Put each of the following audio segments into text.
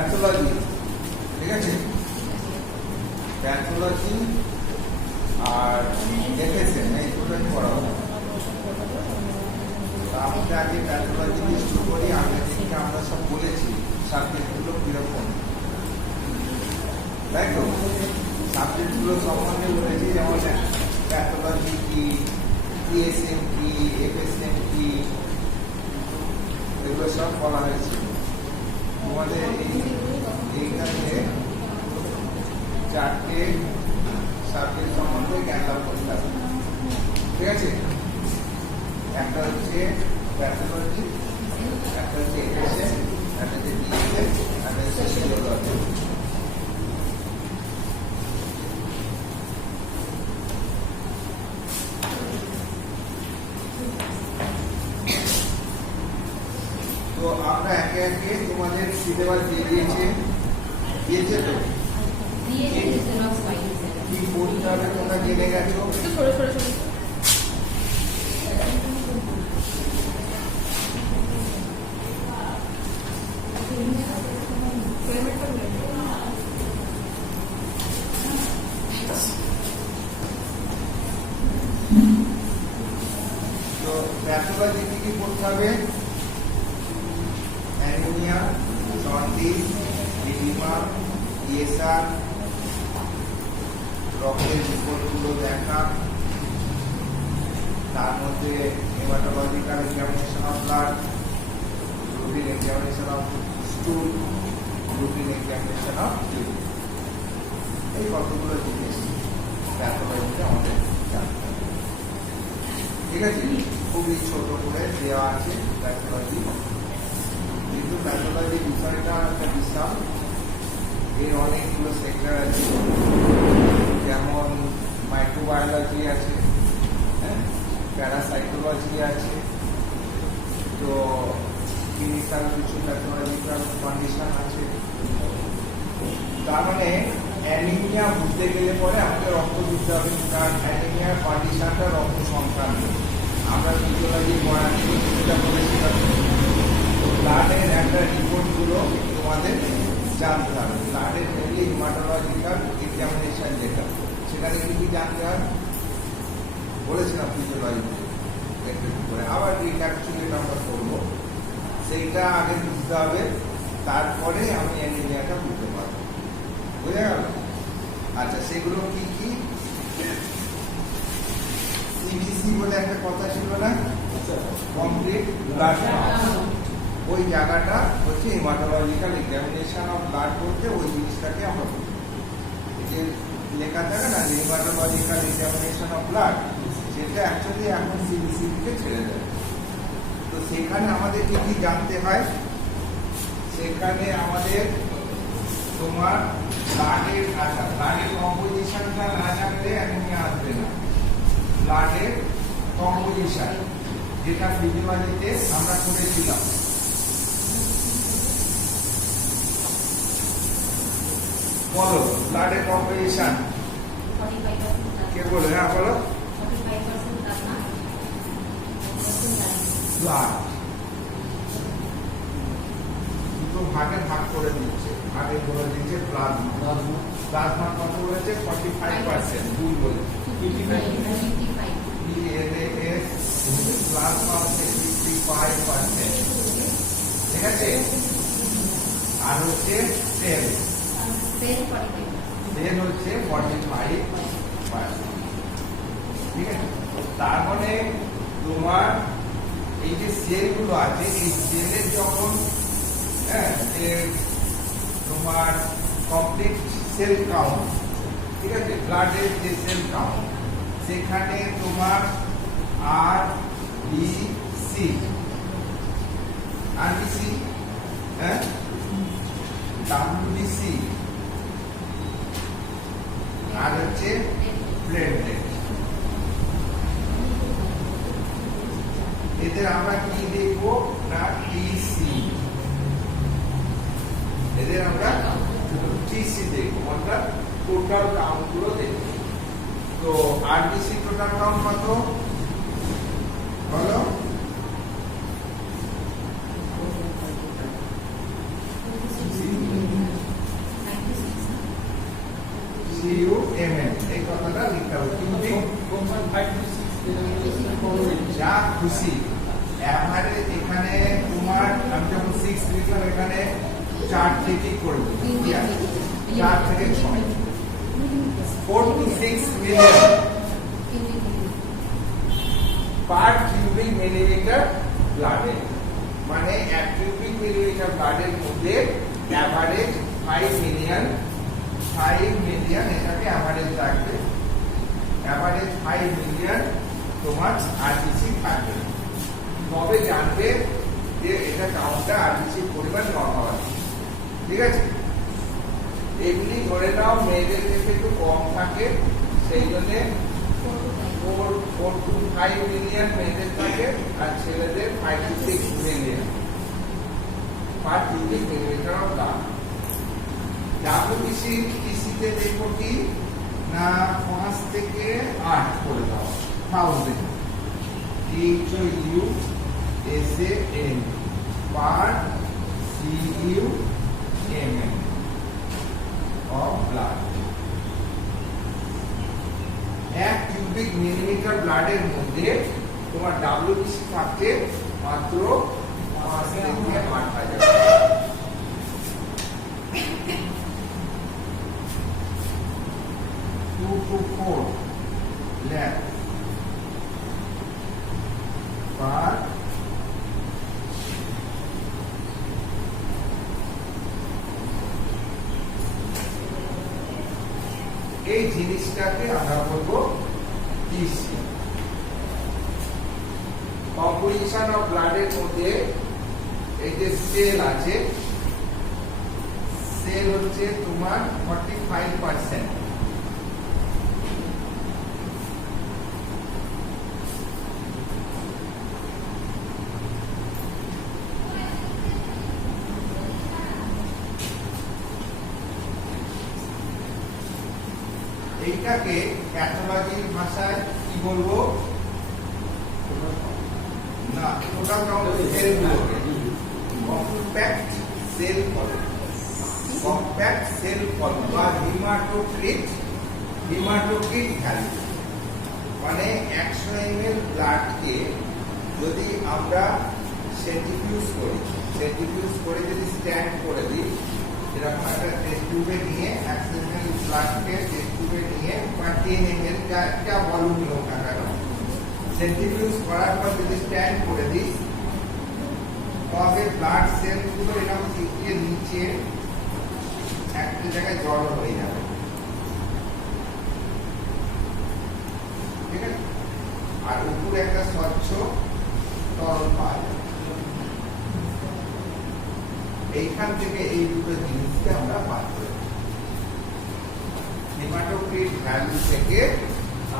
Pathology, ঠিক আছে, pathology আর FSM এই দুটোই পড়া হবে। আমাদের আগে প্যাথোলজি দিয়ে শুরু করি। আগের দিকে আমরা সব বলেছি সাবজেক্টগুলো কিরকম, তাই তো? সাবজেক্টগুলো সম্বন্ধে বলেছি, যেমন প্যাথোলজি কি, টিএসএম কি, এফএসএম কি, এগুলো সব বলা হয়েছিল। তোমাদের এইখানে চারটে সাবজেক্ট সম্বন্ধে জ্ঞান লাভ করতে হবে, ঠিক আছে? একটা হচ্ছে প্যাথোলজি, একটা হচ্ছে এফএসএম, একটা হচ্ছে টিএসএম, একটা হচ্ছে ফিজিওলজি। তো আমরা একে একে তোমাদের সিলেবাস দিয়ে দিয়েছে তো কি পড়তে হবে তোমরা জেনে গেছো। তো প্যাথোলজি কি পড়তে হবে? অ্যানিমিয়া, জন্ডিস, এডিমা, ইএসআর, রক্তের রিপোর্টগুলো দেখা, তার মধ্যে haematological examination of blood, routine examination of স্টুল, routine examination of urine. এই কতগুলো জিনিস প্যাথোলজিতে আমাদের জানতে হবে, ঠিক আছে? খুবই ছোট করে দেওয়া আছে প্যাথোলজি, কিন্তু প্যাথোলজি বিষয়টা একটা বিশাল, এর অনেকগুলো সেক্টর আছে, যেমন মাইক্রোবায়োলজি আছে, প্যারাসাইটোলজি আছে, তো ক্লিনিক্যাল কিছু প্যাথোলজিক্যাল কন্ডিশন আছে। তার মানে অ্যানিমিয়া বুঝতে গেলে পরে আমাকে রক্ত বুঝতে হবে, কারণ অ্যানিমিয়ার কন্ডিশনটা রক্ত সংক্রান্ত। আমরা ফিজিওলজি পড়াচ্ছি যেটা বলেছিলাম, ব্লাডের একটা রিপোর্টগুলো তোমাদের জানতে হবে। ব্লাডের মেনলি হিমাটোলজিক্যাল এক্সামিনেশন যেটা, সেখানে কি কি জানতে হয় বলেছিলাম ফিজিওলজিতে, একটু করে আবার রিক্যাপচুলেট আমরা করবো। সেইটা আগে বুঝতে হবে, তারপরে আমি অ্যানিমিয়াটা বুঝতে পারবো। বুঝে গেল? আচ্ছা, সেগুলো কি কি? সিবিসি বলে একটা কথা ছিল না, কমপ্লিট ব্লাড কাউন্ট, ওই জায়গাটা হচ্ছে হেমাটোলজিক্যাল এক্সামিনেশন অফ ব্লাড করতে, ওই জিনিসটাকে আমরা বলি। যে লেখা থাকে না যে হেমাটোলজিক্যাল এক্সামিনেশন অফ ব্লাড, সেটা অ্যাকচুয়ালি এখন সিবিসি থেকে ছেড়ে দেয়। তো সেখানে আমাদের কি কি জানতে হয়? সেখানে আমাদের তোমার ব্লাডের কম্পোজিশনটা না জানলে অ্যানিমিয়া আসবে না। ব্লাডের কম্পোজিশন যেটা ফিজিওলজিতে আমরা করেছিলাম, বলো ব্লাডের কম্পোজিশন কে বলে? হ্যাঁ বলো। ব্লাড দুটো ভাগে ভাগ করে দিচ্ছে, আগে বলে দিচ্ছে প্লাজমা কত বলেছে? 45%, ভুল বলে প্লাজমা হচ্ছে 55%, ঠিক আছে? আর হচ্ছে সেল হচ্ছে 45%, ঠিক আছে? তার মানে তোমার এই যে সেলগুলো আছে, এই সেলের যখন তোমার কমপ্লিট সেল কাউন্ট, ঠিক আছে, ব্লাডের যে সেল কাউন্ট, সেখানে তোমার আরবিসি ডাব্লিউবিসি আর হচ্ছে প্লেটলেট, এদের আমরা কি দেখবো না টিসি, এদের আমরা টিসি দেখবো, অর্থাৎ টোটাল কাউন্ট গুলো দেখবো। তো আরবিসি টোটাল কাউন্ট কত বলো? খুশি অ্যাভারেজ এখানে তোমার আমি যখন 6 লিখলাম এখানে 4 থেকে করব 4 থেকে 6 4 to 6 million per cubic millilitre ব্লাডে মানে 1 কিউবিক মিলিলিটার ব্লাডের মধ্যে অ্যাভারেজ 5 মিলিয়ন এটাকে অ্যাভারেজ রাখবে অ্যাভারেজ 5 মিলিয়ন তোমার আরবিসি থাকবে তবে জানবে যে এটা কাউন্টটা আরবিসির পরিমাণ নরমাল আছে ঠিক আছে এগুলি ধরে নাও মেয়েদের থেকে একটু কম থাকে সেই জন্য 4 to 5 মিলিয়ন মেয়েদের থাকে আর ছেলেদের 5 to 6 million per cubic millimetre of blood WBC টিসিতে দেখো কি না 5 থেকে 8 করে দাও 1000 THUSAN per CUMM of blood 1 cubic millimetre ব্লাডের মধ্যে তোমার ডাব্লিউবিসি থাকছে মাত্র 5 থেকে 8000 2 to 4 lakh per এই জিনিসটাকে আমরা বলবো টিসি কম্পোজিশন অফ ব্লাডের মধ্যে এই যে সেল আছে সেল হচ্ছে তোমার 45% এইটাকে প্যাথোলজির ভাষায় কি বলবো না টোটাল কাউন্ট সেল বলবে কম্প্যাক্ট সেল বলে কম্প্যাক্ট সেল বলে বা হিমাটোক্রিট ভ্যালু মানে 100 ml ব্লাডকে যদি আমরা সেন্ট্রিফিউজ করে যদি স্ট্যান্ড করে দিই এরকম একটা টেস্ট টিউবে নিয়ে 100 ml ব্লাডকে টেস্ট টিউবে নিয়ে বা 10 ml যা ভলিউম হোক না কেন সেন্ট্রিফিউজ করার পর যদি স্ট্যান্ড করে দিই তবে ব্লাড সেলগুলো এরকম থেকে নিচে একটা জায়গায় জড়ো হয়ে যাবে ঠিক আছে আর উপরে একটা স্বচ্ছ তরল পাওয়া যাবে এইখান থেকে এই দুটো জিনিসকে আমরা পাচ্ছি হিমাটোক্রিট ভ্যালু থেকে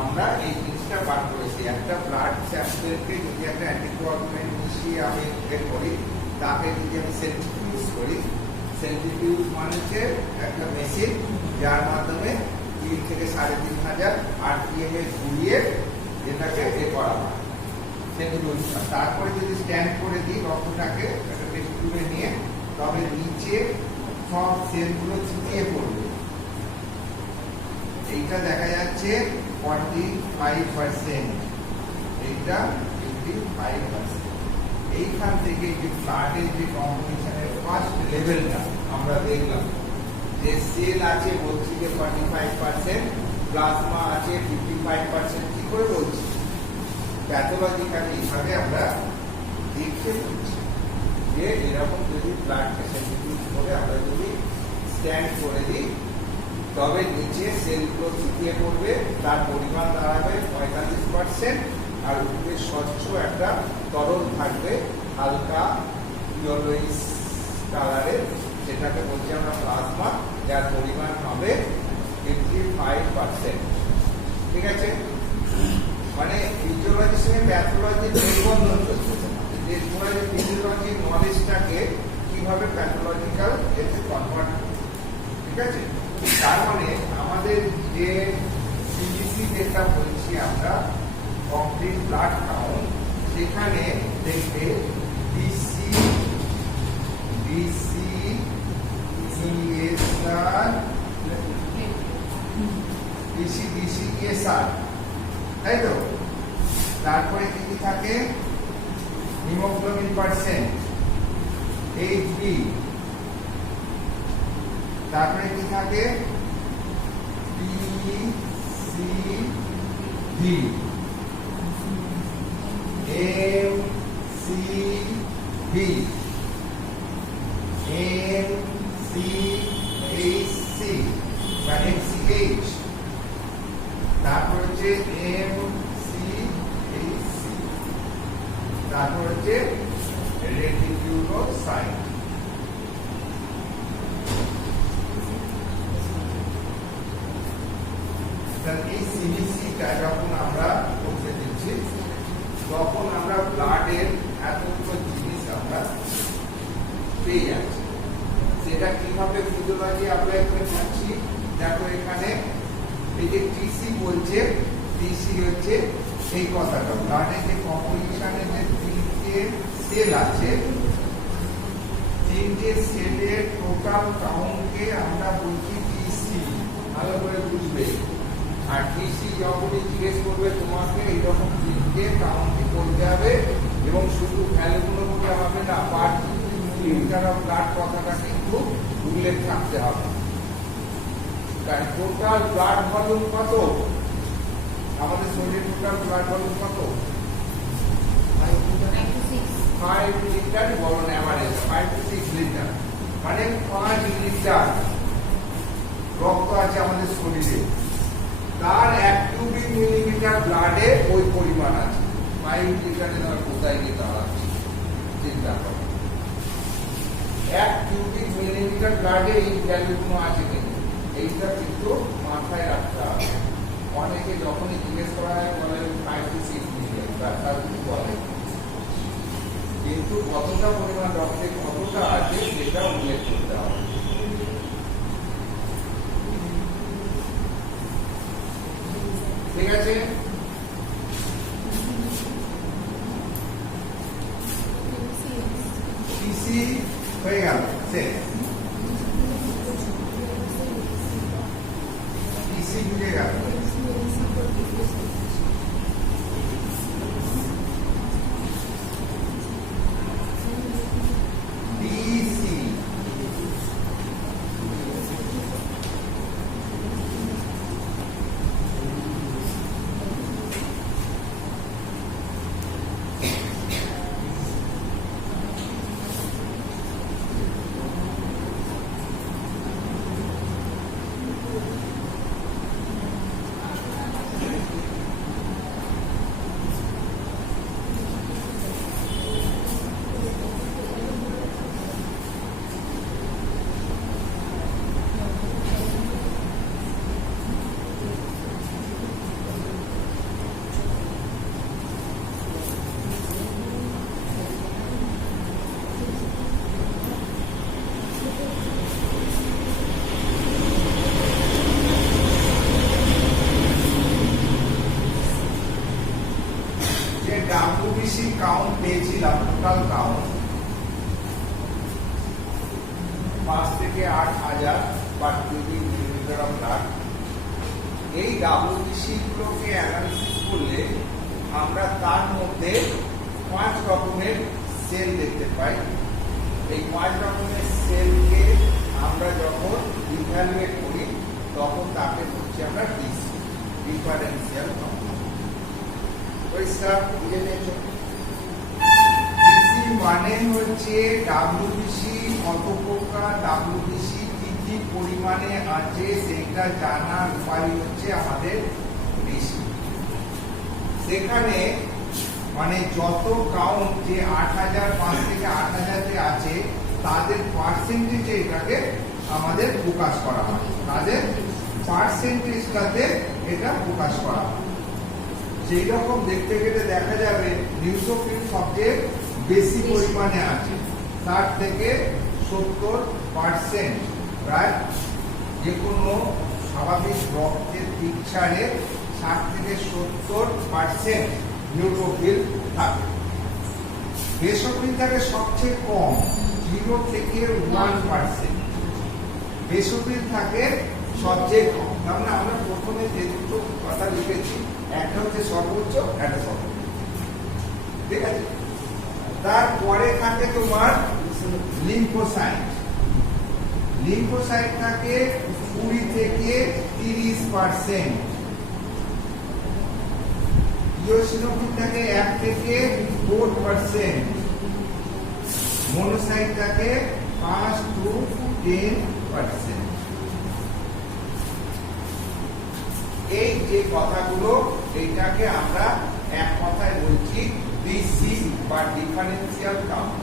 আমরা এই জিনিসটা বার করেছি একটা ব্লাড স্যাম্পলকে যদি একটা অ্যান্টিকোয়াগুলেন্ট মিশিয়ে আমি বের করি তাকে যদি আমি সেন্ট্রিফিউজ মানে হচ্ছে একটা মেশিন যার মাধ্যমে 3 থেকে 3500 RPM এ ঘুরিয়ে এটাকে করা হয় সেন্ট্রিফিউজ তারপরে যদি স্ট্যান্ড করে দিই রক্তটাকে একটা টেস্ট টিউবে নিয়ে তবে নিচে সব সেলগুলো ছিটিয়ে পড়বে এইটা দেখা যাচ্ছে 45% এইটা 55% এইখান থেকে যে ব্লাডের যে কম্পোজিশনের ফার্স্ট লেভেলটা আমরা দেখলাম যে সেল আছে বলছি যে 45% প্লাজমা আছে 55% কি করে বলছি প্যাথোলজিক্যালি এইভাবে আমরা দেখতে পাচ্ছি যে এরকম যদি ব্লাডকে সেন্ট্রিফিউজ করে আমরা যদি স্ট্যান্ড করে দিই তবে নিচে সেলগুলো ছিটিয়ে পড়বে তার পরিমাণ দাঁড়াবে 45% আর উপরে স্বচ্ছ একটা তরল থাকবে হালকা ইয়েলোইশ কালারের যেটাকে বলছি আমরা প্লাজমা যার পরিমাণ হবে 55% ঠিক আছে মানে ফিজিওলজির সঙ্গে প্যাথোলজির নিবন্ধন চলছে যে তোমরা যে ফিজিওলজির নলেজটাকে কিভাবে প্যাথোলজিক্যাল এতে কনভার্ট ঠিক আছে তার মানে আমাদের যে সিবিসি যেটা বলছি আমরা কমপ্লিট ব্লাড কাউন্ট সেখানে দেখবে ডিসি ডিসি তাই তো তারপরে কি কি থাকে, হিমোগ্লোবিন পার্সেন্ট, এইচবি, তারপরে কি থাকে, পিসিভি, এমসিভি, এমসিএইচসি বা এমসিএইচ, তারপর হচ্ছে এমসিএইচসি, তারপর হচ্ছে রেটিকুলোসাইট। এই সিবিসিটা যখন আমরা করতে দিচ্ছি তখন আমরা ব্লাডের এতগুলো জিনিস আমরা পেয়ে যাচ্ছি। সেটা কিভাবে ফিজিওলজি অ্যাপ্লাই করে যাচ্ছি, দেখো এখানে এই যে টিসি বলছে, টিসি হচ্ছে এই কথাটা, ব্লাডের যে কম্পোজিশনের যে তিনটে সেল আছে, তিনটে সেলের টোটাল কাউন্টকে আমরা বলছি টিসি। ভালো করে বুঝবে। আর টিসি যখনই জিজ্ঞেস করবে তোমাকে এইরকম তিনটে কাউন্টে করতে হবে এবং শুধু ভ্যালুগুলো বলতে হবে না, পার লিটার অফ ব্লাড কথাটা কিন্তু উল্লেখ থাকতে হবে। কারণ টোটাল ব্লাড ভলিউম কত, আমাদের শরীরের টোটাল ব্লাড ভলিউম কত, 5 লিটার, বলুন এভারেজ 5 to 6 লিটার, মানে 5 লিটার রক্ত আছে আমাদের শরীরে, তার 1 কিউবিক মিলিমিটার ব্লাডে ওই পরিমাণ আছে। 5 লিটারে ধর কোথায় গিয়ে দাঁড়াচ্ছে চিন্তা করো, 1 কিউবিক মিলিমিটার ব্লাডে এই ভ্যালুগুলো আছে কিন্তু এইটা কিন্তু মাথায় রাখতে হবে। অনেকে যখনই জিজ্ঞেস করা হয় বলে 5 to 6 লিটার, তার কিছু বলে, কিন্তু কতটা পরিমাণ রক্তে কতটা আছে সেটা উল্লেখ করতে হবে। ঠিক আছে, টিসি হয়ে গেল, টিসি বুঝে গেল। ডিসি WBC কাউন্ট পেয়েছিলাম, টোটাল কাউন্ট 5 থেকে 8,000 পার কিউবিক মিলিমিটার অফ ব্লাড। এই WBC গুলোকে অ্যানালিসিস করলে আমরা তার মধ্যে 5 রকমের সেল দেখতে পাই। এই 5 রকমের সেলকে আমরা যখন ইভ্যালুয়েট করি তখন তাকে বলছি আমরা ডিসি, ডিফারেন্সিয়াল কম্পাউন্ড। ডিসি মানে হচ্ছে ডাব্লিউবিসি কত প্রকার, ডাব্লিউবিসি কি কি পরিমাণে আছে সেটা জানার উপায় হচ্ছে আমাদের ডিসি। সেখানে মানে যত কাউন্ট যে 8,000, 5 থেকে 8,000 যে আছে তাদের পার্সেন্টেজে এটাকে আমাদের প্রকাশ করা হয়, তাদের পার্সেন্টেজটাতে এটা প্রকাশ করা হয়। সেই রকম দেখতে গেলে দেখা যাবে নিউট্রোফিল সবচেয়ে বেশি পরিমাণে আছে, 60 থেকে 70%, প্রায় যে কোনো স্বাভাবিক রক্তের পিকচারে 60 থেকে 70% নিউট্রোফিল থাকে। বেসোফিল থাকে সবচেয়ে কম, 0 থেকে 1%। বেসোফিল থাকে সবচেয়ে কম। তার মানে আমরা প্রথমে যে দুটো কথা লিখেছি, একটা হচ্ছে সর্বোচ্চ, একটা সর্বনিম্ন। ঠিক আছে। তারপরে থাকে তোমার লিম্ফোসাইট। লিম্ফোসাইট থাকে 20 থেকে 30%। ইওসিনোফিল থাকে 1 থেকে 4%। মনোসাইট থাকে 5 to 10%। এই যে কথাগুলো, এইটাকে আমরা এক কথায় বলছি ডিসি বা ডিফারেন্সিয়াল কাউন্ট।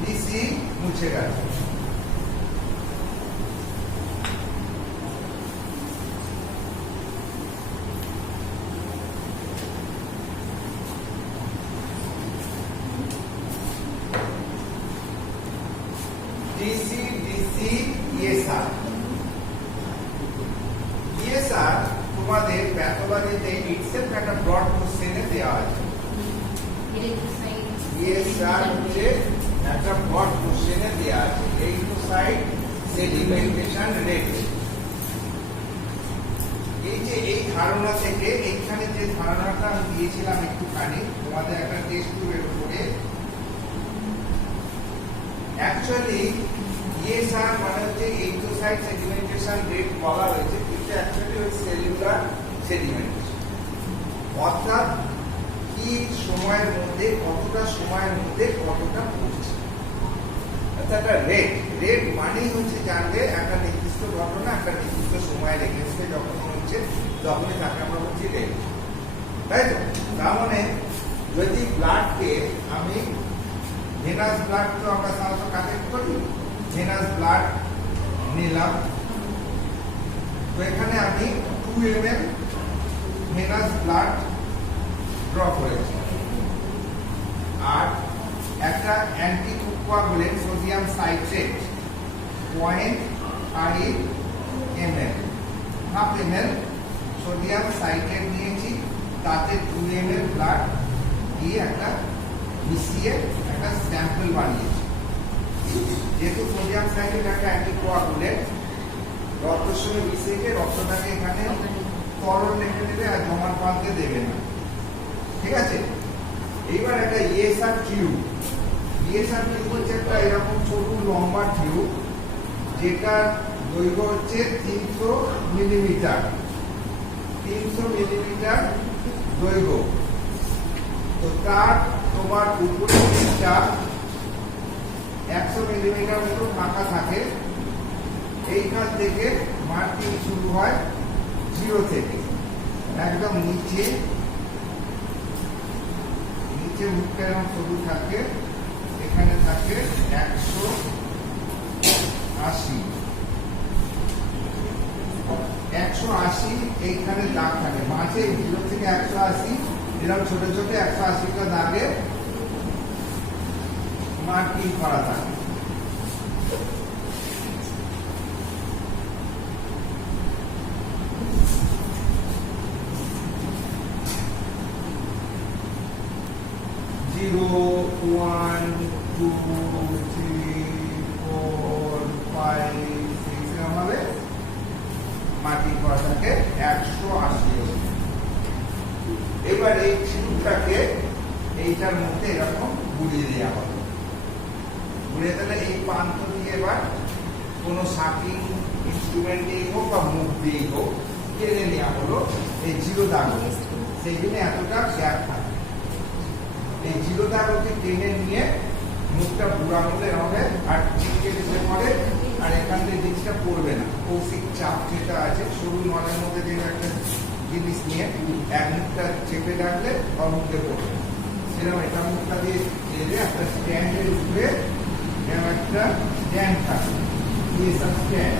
ডিসি মুছে গেছে। DC DC ESR. ইএসআর তোমাদের প্যাথোলজিতে ইটসেলফ একটা ব্রড কোশ্চেনে দেওয়া আছে। ইএসআর হচ্ছে একটা ব্রড কোশ্চেনে দেওয়া আছে, এরিথ্রোসাইট সেডিমেন্টেশন রেট। এই যে এই ধারণা থেকে এইখানে যে ধারণাটা আমি দিয়েছিলাম একটুখানি তোমাদের একটা টেস্ট টিউবের উপরে, অ্যাকচুয়ালি ইএসআর মানে হচ্ছে এরিথ্রোসাইট সেডিমেন্টেশন রেট বলা হয়েছে, কিন্তু অ্যাকচুয়ালি ওই সেলুলার সেডিমেন্টেশন, অর্থাৎ কি সময়ের মধ্যে কতটা পড়ছে। একটা রেট মানেই হচ্ছে জানবে একটা নির্দিষ্ট ঘটনা একটা নির্দিষ্ট সময়ের এগেন্স্টে যখন হচ্ছে তখনই তাকে আমরা বলছি রেট, তাই তো? তার মানে যদি ব্লাডকে আমি ভেনাস ব্লাড তো আমরা সাধারণত কালেক্ট করি, ভেনাস ব্লাড নিলাম, তো এখানে আমি 2 ml ভেনাস ব্লাড ড্র করেছি, আর একটা anticoagulant sodium citrate 0.5 ml, half ml sodium citrate নিয়েছি, তাতে 2 ml ব্লাড দিয়ে একটা মিশিয়ে একটা স্যাম্পল বানিয়েছি। যেহেতু সোডিয়াম সাইট্রেট একটা অ্যান্টিকোয়াগুলেন্ট, রক্তের সঙ্গে মিশিয়ে গিয়ে রক্তটাকে এখানে তরল রেখে দেবে আর জমাট বাঁধতে দেবে না, ঠিক আছে? এইবার একটা ইএসআর টিউব। ইএসআর টিউব হচ্ছে একটা এরকম ছোট লম্বা টিউব, যেটা দৈর্ঘ্য হচ্ছে 300 মিলিমিটার, 300 মিলিমিটার দৈর্ঘ্য। তো তার তোমার উপরের দিকটা 100 মিলিমিটার মতো ফাঁকা থাকে। এইখান থেকে মার্কিং শুরু হয় 0 থেকে, একদম নিচে মুখটা এরকম সরু থাকে, এখানে থাকে 180 এইখানে দাগ থাকে, মাঝে 0 থেকে 180 এরকম ছোট ছোট 180টা দাগে মার্কিং করা থাকে। Zero, 1, 2, 3, 4, 5, 6 এরকম ভাবে মার্কিং করা থাকে 180। এবার এই টিউবটাকে এইটার মধ্যে এরকম ঘুরিয়ে দেওয়া হবে। ঘুরিয়ে দিলে এই প্রান্ত দিয়ে এবার কোনো সাকিং ইনস্ট্রুমেন্ট দিয়ে হোক বা মুখ দিয়ে হোক টেনে নেওয়া হলো এই 0 দাগ, সেই জন্য এতটা গ্যাপ থাকে। এই 0 দাগকে টেনে নিয়ে মুখটা বুড়া হলে হবে আর চিপকে দিতে পারে, আর এখান থেকে জিনিসটা পড়বে না। কৌশিক চাপ যেটা আছে সরু নলের মধ্যে যে একটা জিনিস নিয়ে এক মুখটা চেপে রাখলে মুখে পড়বে, সেরকম এটা মুখটা দিয়ে দিয়ে একটা স্ট্যান্ডের উপরে একটা স্ট্যান্ড থাকে, স্ট্যান্ড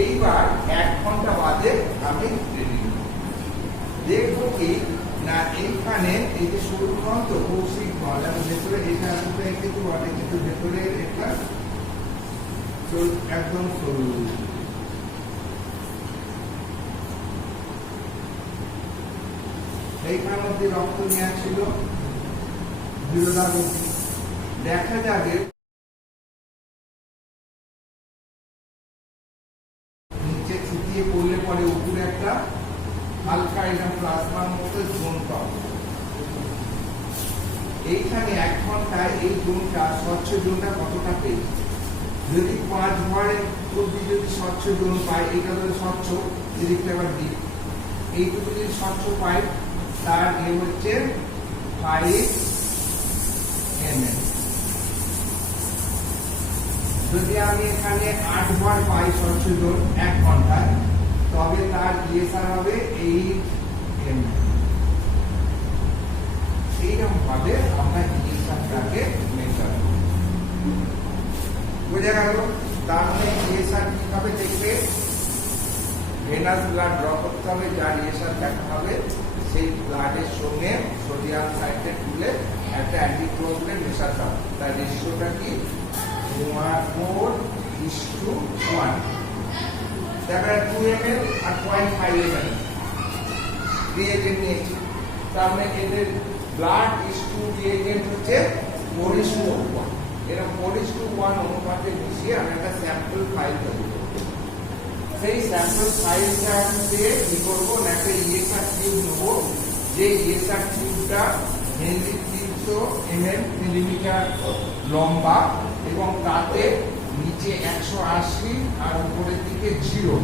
এইবার 1 ঘন্টা বাদে আমি দেখবো কি না এইখানে এই যে সরু ঘন তো কৌশিক ঘন এবং ভেতরে এটা আসলে কিন্তু অনেক কিন্তু ভেতরে একটা একদম সরু এইখান মধ্যে রক্ত নেওয়া ছিল দেখা যাবে নিচে ছুটিয়ে পড়লে পরে উপরে একটা হালকা এরকম প্লাজমার মতো জোন পাবো। এইখানে 1 ঘন্টায় এই জোনটা স্বচ্ছ জোনটা কতটা পেয়েছে, যদি 5 ভরের অবধি যদি স্বচ্ছ জোন পাই, এটা ধরে স্বচ্ছ, এদিকটা আবার দিক, এইটুকু যদি স্বচ্ছ পাই তার হচ্ছে 5 ml। যদি আমি এখানে 8 ভর পাই স্বচ্ছ জোন 1 ঘন্টায়, তবে তার ইএসআর হবে 8 ml। এইরকম ভাবে আমরা ইএসআরটাকে মেজার করব। বুঝা গেল? তার মানে ইএসআর কিভাবে দেখবে, ভেনাস ব্লাড ড্র করতে হবে, যার ইএসআর দেখা হবে সেই ব্লাডের সঙ্গে সোডিয়াম সাইট্রেট তুলে একটা অ্যান্টিকোয়াগুলেন্ট মেশাতে হবে। তার রেশিওটা কি 4:1। দেখা 2 ml আর 0.5 ml রিয়েজেন্ট নিয়েছি, তার মানে এদের ব্লাড ইস্টু রিয়েজেন্ট হচ্ছে 4:1। এরকম 4:1 অনুপাতে মিশিয়ে আমি একটা স্যাম্পল ফাইল তৈরি করব। সেই স্যাম্পল ফাইলটা দিয়ে কি করবো না একটা ইএসআর টিউব নেবো, যে ইএসআর টিউবটা মেনলি 300 মিলিমিটার লম্বা এবং তাতে নিচে 180 আর উপরের দিকে 0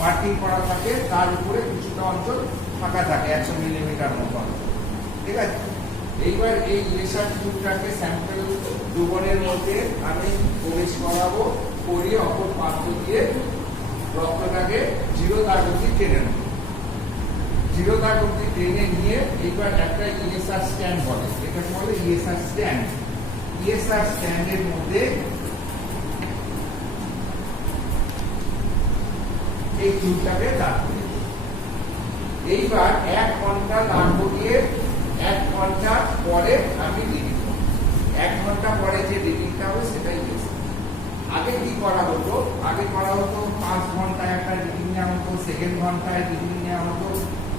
মার্কিং করা থাকে, তার উপরে কিছুটা অঞ্চল ফাঁকা থাকে 100 মিলিমিটার মতো। ঠিক আছে, এইবার এই ইএসআর টিউবটাকে স্যাম্পল দুবনের মধ্যে আমি প্রবেশ করাবো, করিয়ে অপর পাত্র দিয়ে রক্তটাকে 0 দাগ অবধি টেনে নেব। 0 দাগ অবধি টেনে নিয়ে এইবার একটা ইএসআর স্ট্যান্ড বলে, এটাকে বলে ইএসআর স্ট্যান্ড। ইএসআর স্ট্যান্ডের মধ্যে এই টিউবটাকে দাগ করে দেব। এইবার 1 ঘন্টা দাঁড় দিয়ে 1 ঘন্টা পরে আমি রিডিং করব। 1 ঘন্টা পরে যে রিডিংটা হবে সেটাই ইএসআর। আগে কি করা হতো, আগে করা হতো 5 ঘন্টায় একটা রিডিং নেওয়া হতো, 2nd ঘন্টায় রিডিং নেওয়া হতো,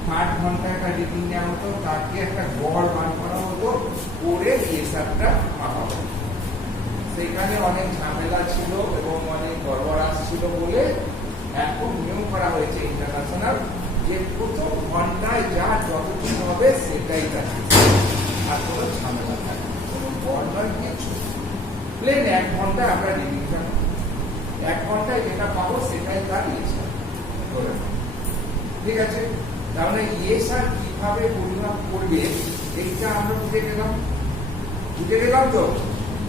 3rd ঘন্টায় একটা রিডিং নেওয়া হতো, তাকে একটা গড় বার করা হতো, করে ইএসআরটা মাপা হতো। সেখানে অনেক ঝামেলা ছিল এবং অনেক গড়বড় আসছিল বলে এখন নিয়ম করা হয়েছে ইন্টারন্যাশনাল, যে প্রথম ঘন্টায় যা যতটুকু হবে সেটাই থাকে, আর কোনো ঝামেলা থাকে কোনো গড় নয় কিছু, প্লেন 1 ঘন্টায় আমরা রিডিংটা 1 ঘন্টায় যেটা পাবো সেটাই তার ইএসআর। ঠিক আছে, তাহলে ইএসআর কিভাবে পরিমাপ করবে এইটা আমরা বুঝে গেলাম তো,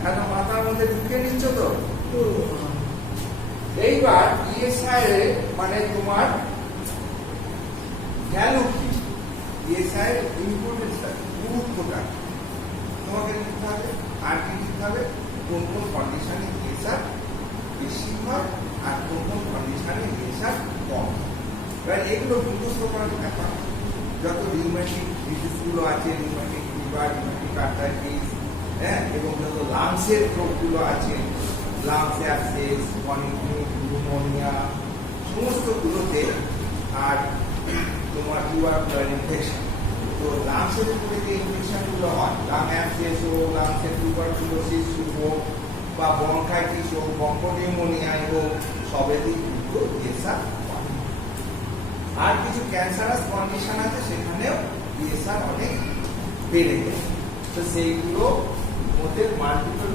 এখন মাথার মধ্যে ঢুকে নিচ্ছ তো। এইবার ইএসআই মানে তোমার ভ্যালু কি, ইএসআই ইম্পর্টেন্স গুরুত্বটা তোমাকে লিখতে হবে। আর কি লিখতে হবে, কোন কোন কন্ডিশনে ইএসআর বেশি হয় আর কোন কোন কন্ডিশনে ইএসআর কম। এবার এগুলো মুখস্থ করার ব্যাপার। যত রিউমেটিক ডিজিজগুলো আছে, রিউমেটিক ফিভার, রিউমেটিক আর্থ্রাইটিস, হ্যাঁ, এবং যত লাংসের রোগগুলো আছে, লাংস অ্যাবসেস, নিউমোনিয়া, সমস্তগুলোতে, আর তোমার টিউবারকুলার ইনফেকশন, তো লাংসের উপরে যে ইনফেকশনগুলো হয়, লাং অ্যাবসেস হোক, লাংসের টিউবারকুলোসিস হোক, বা ব্রঙ্কাইটিস হোক, ব্রঙ্কোনিউমোনিয়ায় হোক, সবেতেই কিন্তু ইএসআর। আর কিছু ক্যান্সারাস কন্ডিশন আছে, সেখানেও ইএসআর অনেক বেড়ে যায়। তো সেইগুলো মধ্যে মাল্টিপল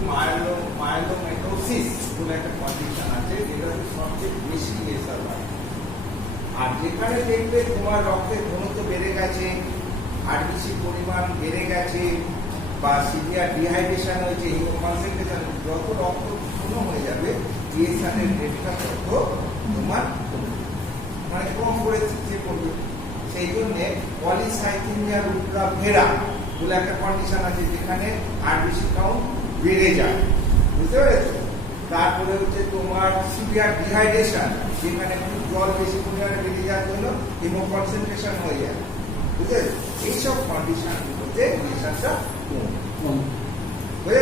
মায়োলোমাইটোসিস বলে একটা কন্ডিশন আছে, যেটা সবচেয়ে বেশি ইএসআর হয়। আর যেখানে দেখবে তোমার রক্তের ঘনত্ব বেড়ে গেছে, আরবিসি পরিমাণ বেড়ে গেছে, বা সিভিয়ার ডিহাইড্রেশন হয়েছে, কনসেন্ট্রেশন, যত রক্ত ঘন হয়ে যাবে ইএসআর এর রেটটা তত তোমার মানে কম করে যে করবে। সেই জন্য পলিসাইথেমিয়া রুব্রা ভেরা বলে একটা কন্ডিশন আছে, যেখানে আরবিসি কাউন্ট বেড়ে যায়, বুঝতে পেরেছো। তারপরে হচ্ছে তোমার সিভিয়ার ডিহাইড্রেশন, যেখানে খুব জল বেশি পরিমাণে বেড়ে যাওয়ার জন্য হিমো কনসেন্ট্রেশন হয়ে যায়। বুঝলে এইসব কন্ডিশনগুলোতে প্রেশারটা কম বুঝলে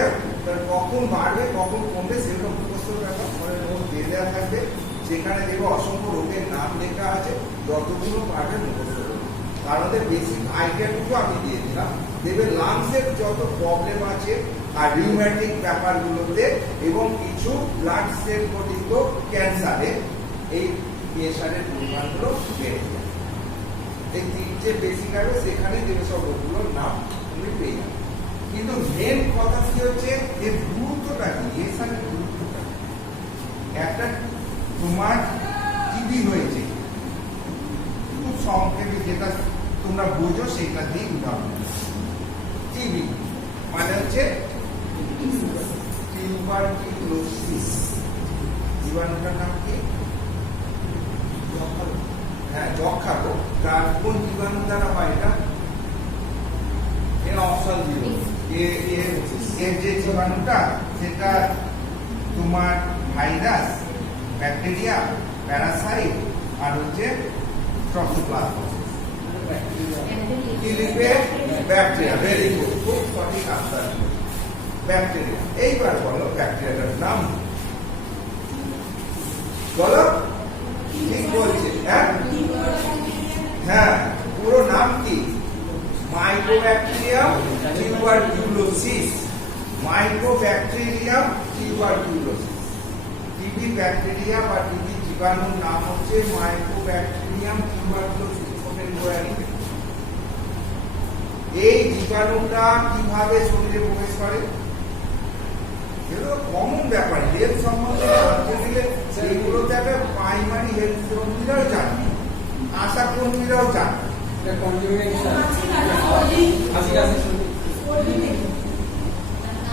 কখন বাড়বে কখন কমবে সেগুলো মুখস্থ ব্যাপার মানে নোট দিয়ে দেওয়া থাকবে সেখানে দেখবো অসংখ্য রোগের নাম লেখা আছে যতগুলো পারবে মুখস্থ করবে তার মধ্যে বেসিক আইডিয়াটুকু আমি দিয়ে দিলাম দেখবে লাংসের যত প্রবলেম আছে আর রিউম্যাটিক ব্যাপারগুলোতে এবং কিছু ব্লাড সেল ঘটিত ক্যান্সারে এই প্রেশারের পরিমাণগুলো বেড়ে যায় এই তিনটে বেসিক আছে সেখানে যে সব রোগগুলোর নাম তুমি পেয়ে যাবে কিন্তু মেন কথা কি হচ্ছে এর গুরুত্বটা কি প্রেশারের গুরুত্বটা একটা তোমার টিবি হয়েছে খুব সংক্ষেপে যেটা তোমরা বোঝো সেটা দিয়ে উদাহরণ টিবি মানে হচ্ছে টিউবারকিউলোসিস জীবাণুটার নাম কি হ্যাঁ যক্ষা রোগ তার কোন জীবাণু দ্বারা হয় এটা এর অপশন দিল এর যে জীবাণুটা সেটা তোমার ভাইরাস ব্যাকটেরিয়া প্যারাসাইট আর হচ্ছে টক্সোপ্লাজমোসিস ব্যাকটেরিয়া ভেরি গুড খুব সঠিক আনসার ব্যাকটেরিয়া এইবার বলো ব্যাকটেরিয়াটার নাম বলো ঠিক বলছে হ্যাঁ পুরো নাম কি Mycobacterium tuberculosis Mycobacterium tuberculosis TB bacteria বা টিবি জীবাণুর নাম হচ্ছে মাইকোব্যাকটেরিয়াম টিউবারকিউলোসিস এই জীবাণুটা কিভাবে শরীরে প্রবেশ করে এগুলো কমন ব্যাপার হেলথ সম্বন্ধে জানতে গেলে সেগুলোতে একটা প্রাইমারি হেলথ কর্মীরাও জানে আশা কর্মীরাও জানে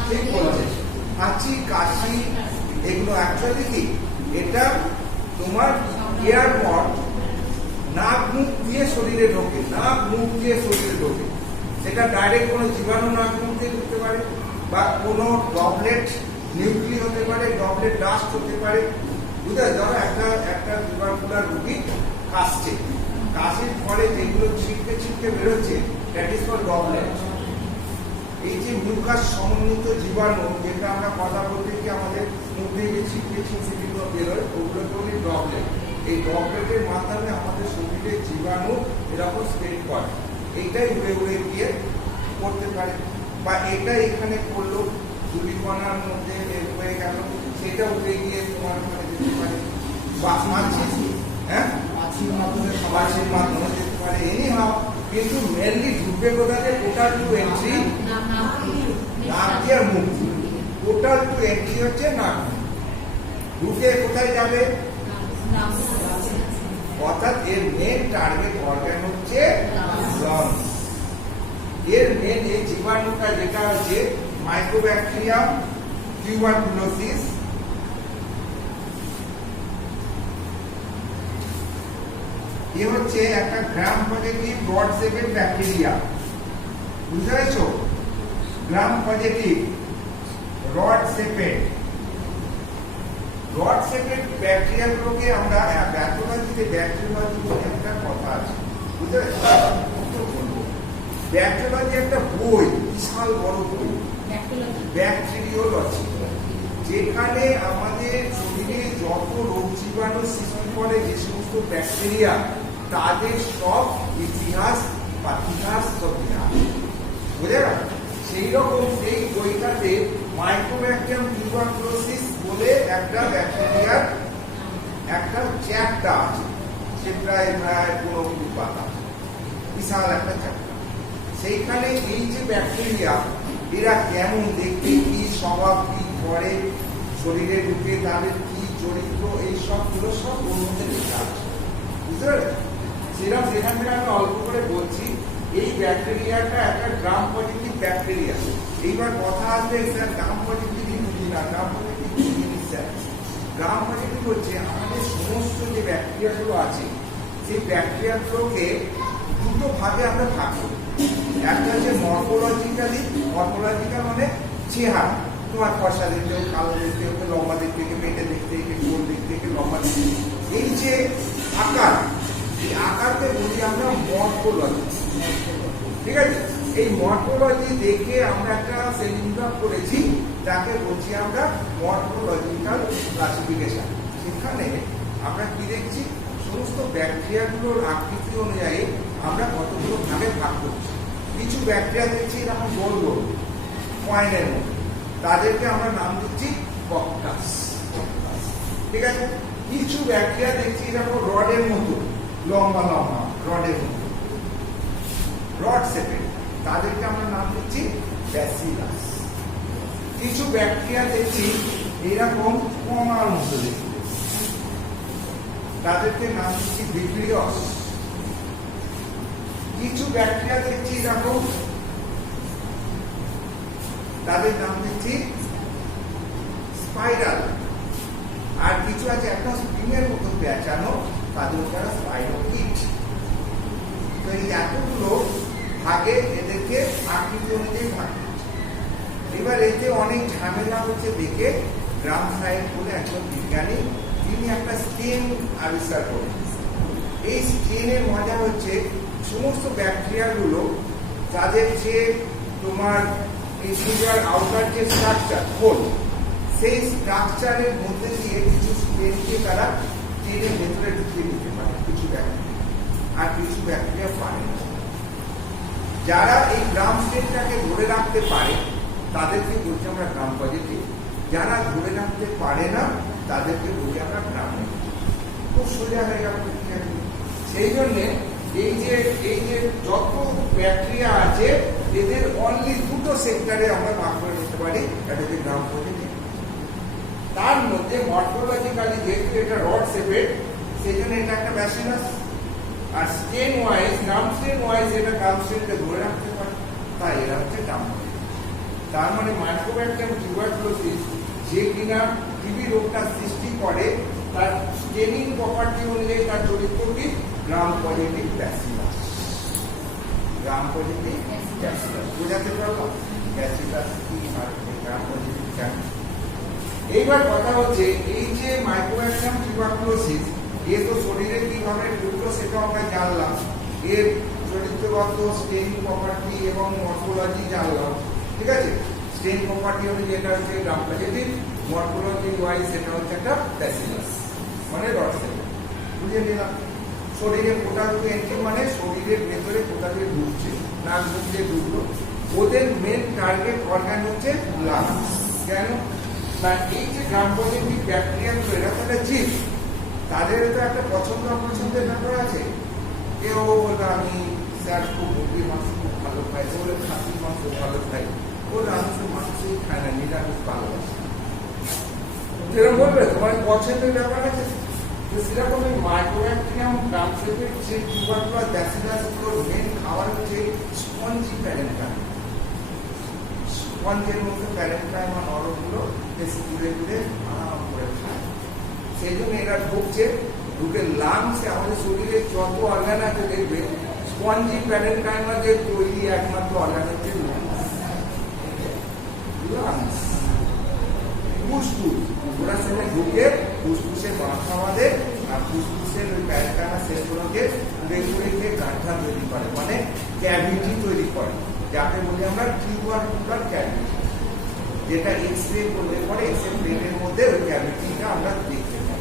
ঠিক বলছে হাঁচি কাশি এগুলো অ্যাকচুয়ালি কি এটা তোমার এয়ার পট নাক মুখ দিয়ে শরীরে ঢোকে নাক মুখ দিয়ে শরীরে ঢোকে সেটা ডাইরেক্ট কোনো জীবাণু নাক মুখ দিয়ে ঢুকতে পারে বা কোনো ড্রপলেট নিউক্লি হতে পারে ড্রপলেট ডাস্ট হতে পারে বুঝতে ধরো একটা টিউবারকুলার রোগী কাশছে কাশির ফলে যেগুলো ছিটকে ছিটকে বেরোচ্ছে দ্যাট ইজ কল্ড ড্রপলেট এই যে মিউকাস সমন্বিত জীবাণু যেটা আমরা কথা বলতে গিয়ে আমাদের মুখ থেকে ছিটকে ছিটকে যেগুলো বেরোয় ওগুলো বলি ড্রপলেট এই ড্রপলেটের মাধ্যমে আমাদের শরীরে জীবাণু এরকম স্প্রেড করে এইটাই উড়ে উড়ে গিয়ে করতে পারে বা এটা এখানে করলো ধূলিকণার মধ্যে বের হয়ে গেল সেটা উড়ে গিয়ে তোমার ওখানে যেতে পারে বা মাছির মাধ্যমে যেতে পারে এনি হাও কিন্তু মেনলি ঢুকবে কোথায় টোটাল টু এন্ট্রি নাক দিয়ে মুখ টোটাল টু এন্ট্রি হচ্ছে নাক ঢুকে কোথায় যাবে অর্থাৎ এর মেন টার্গেট অর্গান হচ্ছে লাংস এর মেন এই জীবাণুটা যেটা হচ্ছে মাইকোব্যাকটেরিয়াম টিউবারকুলোসিস এ হচ্ছে একটা গ্রাম পজিটিভ রড শেপের ব্যাকটেরিয়া বুঝতে পেরেছো গ্রাম পজিটিভ রড শেপের ব্যাকটেরিয়াগুলোকে আমরা ব্যাকটেরিয়ালজিতে ব্যাকটেরিয়ালজি বলে একটা কথা আছে বুঝতে পেরেছো ব্যাকটেরিয়ালজি একটা বই বিশাল বড় বই ব্যাকটেরিওলজি যেখানে আমাদের শরীরে যত রোগ জীবাণু সৃষ্টি করে যে সমস্ত ব্যাকটেরিয়া তাদের সব ইতিহাস বা ইতিহাস সব বুঝে না সেই রকম সেই বইটাতে মাইকোব্যাকটেরিয়াম টিউবারকুলোসিস বলে একটা ব্যাকটেরিয়ার একটা চ্যাপ্টার আছে সে প্রায় 15 পাতা বিশাল একটা চ্যাপ্টার সেইখানে এই যে ব্যাকটেরিয়া এরা কেমন দেখতে কি স্বভাব কি করে শরীরে ঢুকে তাদের কি চরিত্র এই সবগুলো সব ওর মধ্যে লেখা আছে বুঝতে পারলে সেরকম সেখান থেকে আমি অল্প করে বলছি এই ব্যাকটেরিয়াটা একটা গ্রাম পজিটিভ ব্যাকটেরিয়া এইবার কথা আসবে স্যার গ্রাম পজিটিভ বুঝি না গ্রাম পজিটিভ জিনিস স্যার গ্রাম পজিটিভ হচ্ছে আমাদের সমস্ত যে ব্যাকটেরিয়াগুলো আছে সেই ব্যাকটেরিয়াগুলোকে দুটো ভাগে আমরা ভাগ করি একটা হচ্ছে মর্ফোলজিক্যাল মানে চেহারা তোমার ফর্সা দেখতে হোক কালো দেখতে হোক লম্বা দেখতে হোক পেটে দেখতে হোক গোল দেখতে হোক লম্বা দেখতে এই যে আকার এই আকারকে বলি আমরা মর্ফোলজি এই মর্ফোলজি দেখে আমরা একটা সেল ইনভলভ করেছি, যাকে বলছি আমরা মর্ফোলজিক্যাল ক্লাসিফিকেশন। সেখানে আমরা কি দেখছি, সমস্ত ব্যাকটেরিয়াগুলোর আকৃতি অনুযায়ী আমরা কতগুলো ভাগে ভাগ করছি। কিছু ব্যাকটেরিয়া দেখছি এরকম গোল গোল কয়েনের মতো, তাদেরকে আমরা নাম দিচ্ছি কক্টাস। ঠিক আছে, কিছু ব্যাকটেরিয়া দেখছি এরকম রডের মতো, লম্বা লম্বা রডের মতো, রড শেপের, তাদেরকে আমরা নাম দিচ্ছি ব্যাসিলাস। কিছু ব্যাকটেরিয়া দেখছি এরকম কমার মতো দেখতে, তাদেরকে নাম দিচ্ছি ভিব্রিয়স। কিছু ব্যাকটেরিয়া দেখছি এরকম, তাদের নাম দিচ্ছি স্পাইরাল। আর কিছু আছে একটা স্প্রিংয়ের মতো পেঁচানো, তাদের দ্বারা স্পাইরোকিট। তো এই এতগুলো ভাগে এদেরকে আকৃতি অনুযায়ী ভাগ করছে। এবার এতে অনেক ঝামেলা হচ্ছে দেখে গ্রাম সাহেব বলে একজন বিজ্ঞানী, তিনি একটা স্টেন আবিষ্কার করেন। এই স্টেনের মজা হচ্ছে সমস্ত ব্যাকটেরিয়াগুলো তাদের যে তোমার এই সুগার আউটার যে স্ট্রাকচার হোল, সেই স্ট্রাকচারের মধ্যে দিয়ে কিছু স্টেনকে তারা স্টেনের ভেতরে ঢুকিয়ে দিতে পারে কিছু ব্যাকটেরিয়া, আর কিছু ব্যাকটেরিয়া পারে না। যারা এই গ্রাম স্টেনটাকে ধরে রাখতে পারে তাদেরকে বলছি আমরা গ্রাম পজিটিভ, যারা ধরে রাখতে পারে না তাদেরকে বলি আমরা গ্রাম নেগেটিভ। খুব সোজা হয়ে গেল। সেই জন্যে এই যে যত ব্যাকটেরিয়া আছে এদের অনলি দুটো সেক্টরে আমরা ভাগ করে নিতে পারি, একটা হচ্ছে গ্রাম পজিটিভ। তার মধ্যে মর্ফোলজিক্যালি যেহেতু এটা রড শেপের, সেই জন্য এটা একটা ব্যাসিলাস। আর স্টেন ওয়াইজ, গ্রাম স্টেন ওয়াইজ এটা গ্রাম স্টেনকে ধরে রাখতে পারে, তাই এরা হচ্ছে গ্রাম পজিটিভ। তার মানে মাইক্রোব্যাকটেরিয়াম টিউবারকুলোসিস যে কিনা টিবি রোগটা সৃষ্টি করে, তার স্টেনিং প্রপার্টি অনুযায়ী তার চরিত্রটি gram positive bacillus. Gram positive bacillus বোঝাতে পারবো ব্যাসিলাস কি আর গ্রাম পজিটিভ কেন। এইবার কথা হচ্ছে এই যে মাইক্রোব্যাকটেরিয়াম টিউবারকুলোসিস, এ তো শরীরে কিভাবে ঢুকলো সেটা আমরা জানলাম, এর চরিত্রগত স্টেনিং প্রপার্টি এবং মর্ফোলজি জানলাম। ঠিক আছে, স্টেন প্রপার্টি অনুযায়ী এটা হচ্ছে গ্রাম পজিটিভ, মর্ফোলজি ওয়াইজ সেটা হচ্ছে একটা ব্যাসিলাস, মানে রড সেল। বুঝে নিলাম। শরীরে কোথা থেকে এন্ট্রি মানে শরীরের ভেতরে কোথা থেকে ঢুকছে, নাক মুখ দিয়ে ঢুকলো। ওদের মেন টার্গেট অর্গান হচ্ছে লাংস। কেন না, এই যে গ্রাম পজিটিভ ব্যাকটেরিয়াগুলো এরা তো একটা জীব, তাদের তো একটা পছন্দ অপছন্দের ব্যাপার আছে। কেউ বলবে আমি স্যার খুব মুরগির মাংস খুব ভালো খাই, বলে খাসির মাংস ভালো খাই, ওরা মাংসই খায় না, নিরামিষ ভালোবাসে। যেরকম বলবে তোমার পছন্দের ব্যাপার আছে। সেরকম মাইক্রোব্যাকটেরিয়াম গ্রাম শেপের যে টিউবারকুলার ব্যাসিলাসগুলোর মেন খাবার হচ্ছে স্পঞ্জি প্যারেনকাইম। স্পঞ্জের মধ্যে প্যারেনকাইম আর নরমগুলো বেশি ঘুরে ঘুরে আরাম করে খায়। সেই জন্য এরা ঢুকছে, ঢুকে লাংসে, আমাদের শরীরে যত অর্গান আছে দেখবে স্পঞ্জি প্যারেনকাইমাদের তৈরি একমাত্র অর্গান হচ্ছে লাংস। ফুসফুস, ওরা সেখানে ঢুকে ফুসফুসের মাথা বাঁধে, আর ফুসফুসের ওই প্যারেনকাইমা সেলগুলোকে ঘুরে ঘুরে গিয়ে গাঁঠা তৈরি করে, মানে ক্যাভিটি তৈরি করে, যাকে বলি আমরা টিউবারকুলার ক্যাভিটি, যেটা এক্স-রে করলে পরে এক্স-রে প্লেটের মধ্যে ওই ক্যাভিটিটা আমরা দেখতে পাই।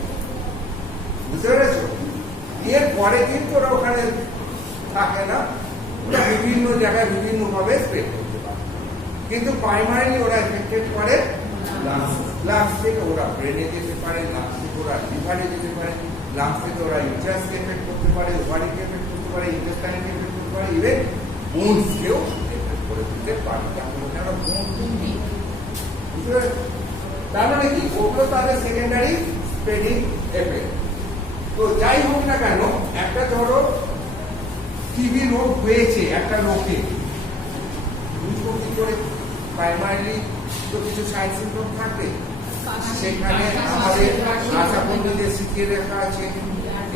বুঝতে পেরেছো? এর পরে কিন্তু ওরা ওখানে থাকে না, ওরা বিভিন্ন জায়গায় বিভিন্ন ভাবে স্প্রেড করতে পারে, কিন্তু প্রাইমারিলি ওরা এফেক্টেড করে লাংস থেকে। ওরা ব্রেনে যেতে পারে, লাংস থেকে ওরা লিভারে যেতে পারে, লাংস থেকে ওরা ইন্টারেস্টকে এফেক্ট করতে পারে, ওভারিকে এফেক্ট করতে পারে, ইন্টেস্টাইনকে এফেক্ট করতে পারে, ইভেন বোনসকেও এফেক্ট করে দিতে পারে। ওরা বোন নেই। বুঝতে পেরেছো? তার মানে কি, ওগুলো তাদের সেকেন্ডারি স্প্রেডিং এফেক্ট। তো যাই হোক না কেন, একটা ধরো টিবি রোগ হয়েছে একটা লোকে, বুঝবো কি করে? প্রাইমারিলি তো কিছু সাইন সিম্পটম থাকবে, সেখানে আমাদের আশা কর্মীদের শিখিয়ে রাখা আছে,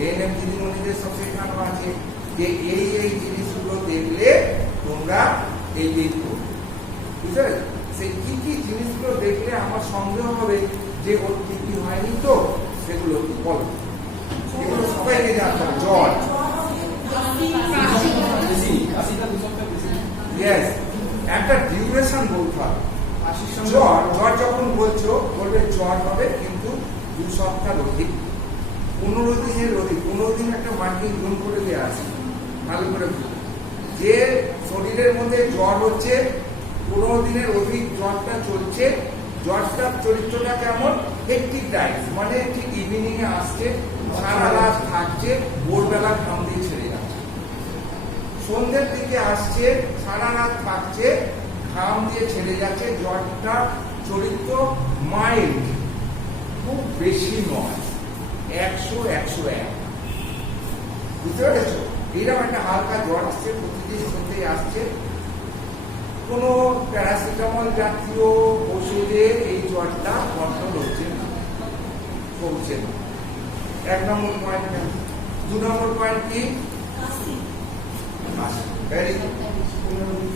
এএনএম দিদিমণিদের সব শেখানো আছে যে এই জিনিসগুলো দেখলে তোমরা এই করবে। বুঝতে পেরেছো? সেই কি কি জিনিসগুলো দেখলে আমার সন্দেহ হবে যে ওর টিবি হয়নি, তো সেগুলো বলো। এগুলো সবাইকে জানতে হবে। জ্বর, ইয়েস, হবে। কাশির সঙ্গে জ্বর জ্বর যখন বলছো বলবে জ্বর হবে কিন্তু 2 সপ্তাহ অধিক, 15 দিনের অধিক। 15 দিন একটা মার্কিং জোন করে দেওয়া আছে, ভালো করে বুঝুন। যে শরীরের মধ্যে জ্বর হচ্ছে 15 দিনের অধিক জ্বরটা চলছে, জ্বরটার চরিত্রটা কেমন? হেক্টিক ডাইস, মানে ঠিক ইভিনিং এ আসছে, সারা রাত থাকছে, ভোরবেলা ঘাম দিয়ে ছেড়ে যাচ্ছে। সন্ধ্যের দিকে আসছে, সারা রাত থাকছে, ঘাম দিয়ে ছেড়ে যাচ্ছে। জ্বরটা চরিত্র মাইল্ড, খুব বেশি নয়, 100-101। বুঝতে পেরেছ? এইরকম একটা হালকা জ্বর আসছে, প্রতিদিন সন্ধ্যেই আসছে। কোনো প্যারাসিটামল জাতীয় ওষুধে এই জ্বরটা কন্ট্রোল হচ্ছে না, কমছে না। 1 নম্বর পয়েন্ট। 2 নম্বর পয়েন্ট কি? Very good.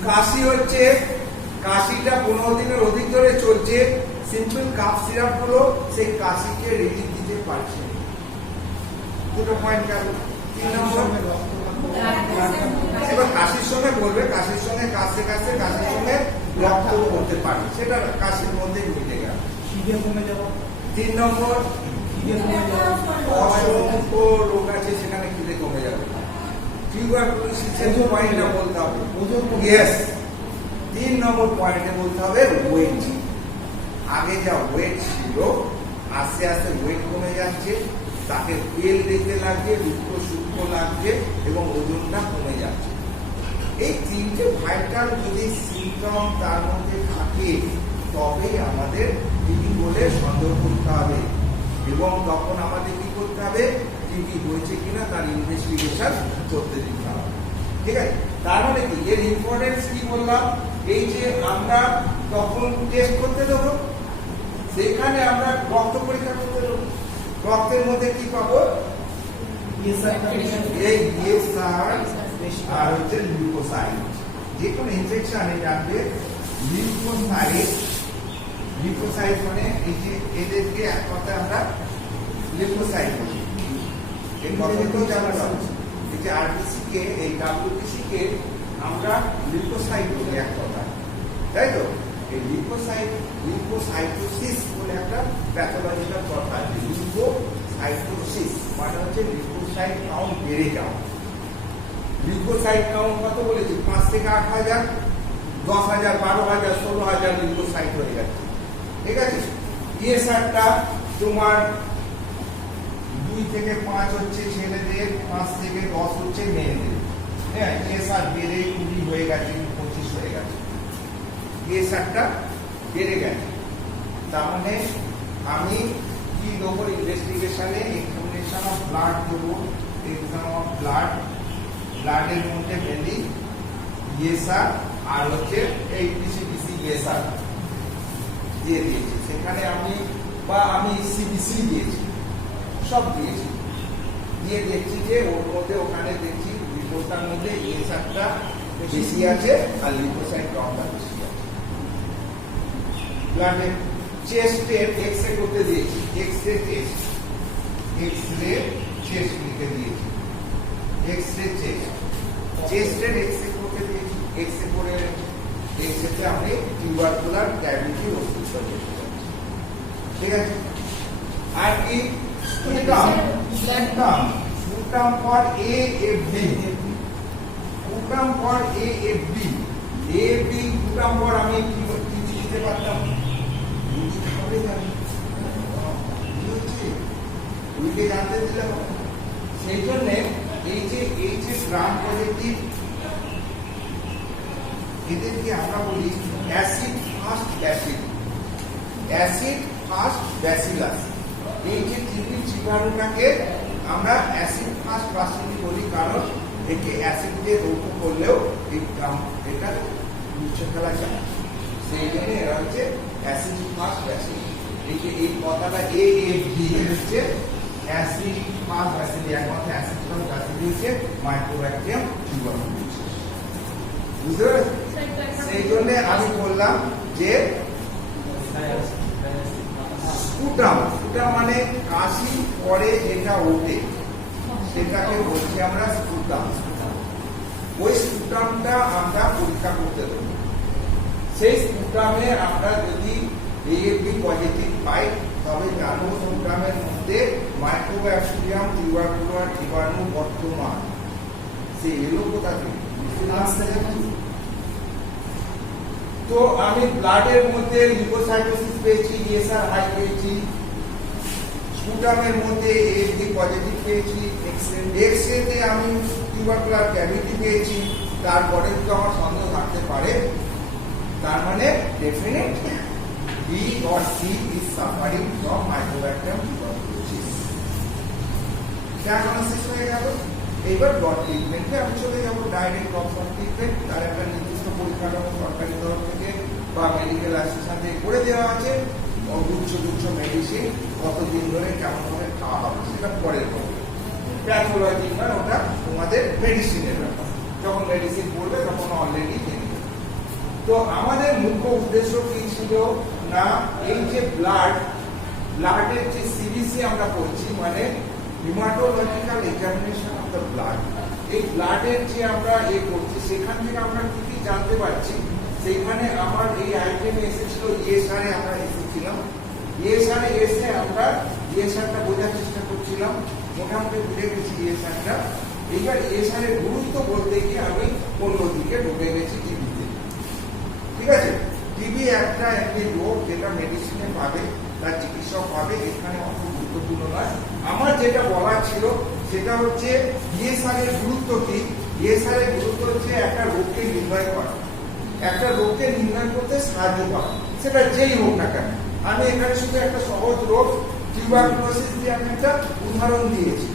কাশি হচ্ছে, কাশিটা 15 দিনের অধিক ধরে চলছে, সিম্পল কাফ সিরাপ গুলো সেই কাশিকে রিলিফ দিতে পারছে। 2টো পয়েন্ট গেল। 3 নম্বর, এবার কাশির সঙ্গে বলবে, কাশির সঙ্গে কাশতে কাশতে কাশির সঙ্গে রক্ত করতে পারে, সেটা কাশির মধ্যে মিলে গেল। 3 নম্বর, অসংখ্য রোগ আছে সেখানে খিদে কমে যাবে। টিউবারকুলোসিসের পয়েন্টটা বলতে হবে। ইয়েস, 3 নম্বর পয়েন্টে বলতে হবে ওয়েট। আগে যা ওয়েট ছিল আস্তে আস্তে ওয়েট কমে যাচ্ছে, তাকে তেল দেখতে লাগছে, রুক্ষ সূক্ষ্ম লাগছে এবং ওজনটা কমে যাচ্ছে। এই 3টে ভাইটাল যদি সিমটম তার মধ্যে থাকে তবেই আমাদের টিবি বলে সন্দেহ করতে হবে এবং তখন আমাদের কি করতে হবে? টিবি হয়েছে কিনা তার ইনভেস্টিগেশন করতে দিতে হবে। ঠিক আছে? তার মানে কি এর ইম্পর্টেন্স কি বললাম? এই যে আমরা তখন টেস্ট করতে দেবো, সেখানে আমরা রক্ত পরীক্ষা করতে দেবো। রক্তের মধ্যে কি পাবো? এই ইএসআর আর হচ্ছে লিউকোসাইট। যে কোনো ইনফেকশনে জানবে লিউকোসাইট, লিউকোসাইট মানে এই যে এদেরকে এক কথায় আমরা লিউকোসাইট বলি। এই কথাটাও জানতে হবে। এই যে আরবিসি কে, এই ডাব্লিউবিসি কে আমরা লিউকোসাইট বলি এক কথা, তাই তো? এই লিউকোসাইট, লিউকোসাইটোসিস বলে একটা প্যাথোলজিক্যাল কথা আছে। লিউকোসাইটোসিস মানে হচ্ছে লিউকোসাইট কাউন্ট বেড়ে যাওয়া। লিউকোসাইট কাউন্ট কত বলেছি? 5 থেকে 8,000, 10,000, 12,000, 16,000 লিউকোসাইট হয়ে যাচ্ছে। ঠিক আছে? ইএসআরটা তোমার 2 থেকে 5 হচ্ছে ছেলেদের, 5 থেকে 10 হচ্ছে মেয়েদের। হ্যাঁ, ইএসআর বেড়ে 20 হয়ে গেছে, 25 হয়ে গেছে। ইএসআরটা বেড়ে গেছে, তার মানে আমি কি দেবো? ইনভেস্টিগেশনে এক্সামিনেশন অফ ব্লাড দেবো। এক্সাম অফ ব্লাড, ব্লাডের মধ্যে মেনলি ইএসআর আর হচ্ছে এই পিসিবিসি ইএসআর দিয়ে দিয়েছি। সেখানে আমি বা আমি সিবিসি দিয়েছি, সব দিয়েছি। দিয়ে দেখছি যে ওর মধ্যে ওখানে দেখছি রিপোর্টটার মধ্যে ইএসআরটা বেশি আছে আর লিউকোসাইট কাউন্টটা বেশি আছে। ব্লাডে চেস্টের এক্সরে করতে দিয়েছি, এক্সরে টেস্ট, এক্সরে চেস্ট লিখে দিয়েছি, এক্সরে চেস্ট, চেস্টের এক্সরে করতে দিয়েছি। এক্সরে করে এক্সরেতে আপনি টিউবারকুলার ডায়াবেটিস ওষুধ দিয়েছি। ঠিক আছে? আর কি sputum, sputum, sputum for AFB, sputum for AFB, AFB sputum for আমি কি দিতে পারতাম? জানতে দিলাম। সেই জন্য এই যে গ্রাম পজিটিভ এদেরকে আমরা বলি acid fast bacilli, acid fast bacillus. এই যে টিবি জীবাণুটাকে আমরা অ্যাসিড ফাস্ট ব্যাসিল বলি, কারণ একে অ্যাসিড দিয়ে রোধ করলেও এটা মুছে ফেলা যায়। সেই জন্য এরা হচ্ছে অ্যাসিড ফাস্ট ব্যাসিল। এই যে এই কথাটা এএফবি হচ্ছে অ্যাসিড ফাস্ট ব্যাসিল, একমাত্র অ্যাসিড ফাস্ট ব্যাসিল হচ্ছে মাইক্রোব্যাকটেরিয়াম জীবাণু। বুঝতে পেরেছেন? সেই জন্য আমি বললাম যে স্পুটাম, স্পুটাম মানে কাশি পরে যেটা ওঠে সেটাকে বলছি আমরা স্পুটাম। ওই স্পুটামটা আমরা পরীক্ষা করতে দেবো। সেই স্পুটামে আমরা যদি AFB পজিটিভ পাই তবে জানবো স্পুটামের মধ্যে মাইক্রোব্যাকটেরিয়াম টিউবারকুলার জীবাণু বর্তমান। সে এলো কোথা থেকে? তো আমি ব্লাডের মধ্যে লিউকোসাইটোসিস পেয়েছি, ESR হাই পেয়েছি, স্পুটামের মধ্যে AFB পজিটিভ পেয়েছি, এক্সরেতে আমি টিউবারকুলার ক্যাভিটি পেয়েছি, তারপরে তো আমার সন্দেহ থাকতে পারে তার মানে definite B or C is suffering from Mycobacterium tuberculosis। Diagnosis হয়ে গেল। এইবার ব্লড ট্রিটমেন্টে আমি চলে যাবো ডাইরেক্ট ব্লড ট্রিটমেন্ট। তার একটা নির্দিষ্ট পরিকাঠামো সরকারি তরফ থেকে বা মেডিকেল অ্যাসোসিয়েশন থেকে করে দেওয়া আছে। গুচ্ছ মেডিসিন কতদিন ধরে কেমন ভাবে খাওয়া হবে সেটা পরের কথা। প্যাথোলজি মানে ওটা তোমাদের মেডিসিনের ব্যাপার, যখন মেডিসিন পড়বে তখন অলরেডি জেনে। তো আমাদের মুখ্য উদ্দেশ্য কি ছিল না, এই যে ব্লাডের যে সিবিসি আমরা করছি মানে হিমাটোলজিক্যাল এক্সামিনেশন অফ দ্য ব্লাড, এই ব্লাডের যে আমরা করছি সেখান থেকে আমরা কি কি জানতে পারছি। সেখানে আমার এই আইটেমে এসেছিল ESR এ আমরা এসেছিলাম, ESR এ এসে আমরা ESR-টা বোঝার চেষ্টা করছিলাম, মোটামুটি বুঝে গেছি ESR-টা। এইবার ESR এর গুরুত্ব বলতে গিয়ে আমি অন্যদিকে ঢুকে গেছি টিবিতে। ঠিক আছে, টিবি একটা একটি রোগ যেটা মেডিসিনে পাবে, তার চিকিৎসক পাবে, এখানে অত গুরুত্বপূর্ণ নয়। আমার যেটা বলার ছিল সেটা হচ্ছে ESR এর গুরুত্ব কি। ESR এর গুরুত্ব হচ্ছে একটা রোগকে নির্ণয় করা, একটা রোগকে নির্ণয় করতে সাহায্য করা, সেটা যেই হোক না কেন। আমি এখানে শুধু একটা সহজ রোগ টিউবারকুলোসিস দিয়ে আমি একটা উদাহরণ দিয়েছি।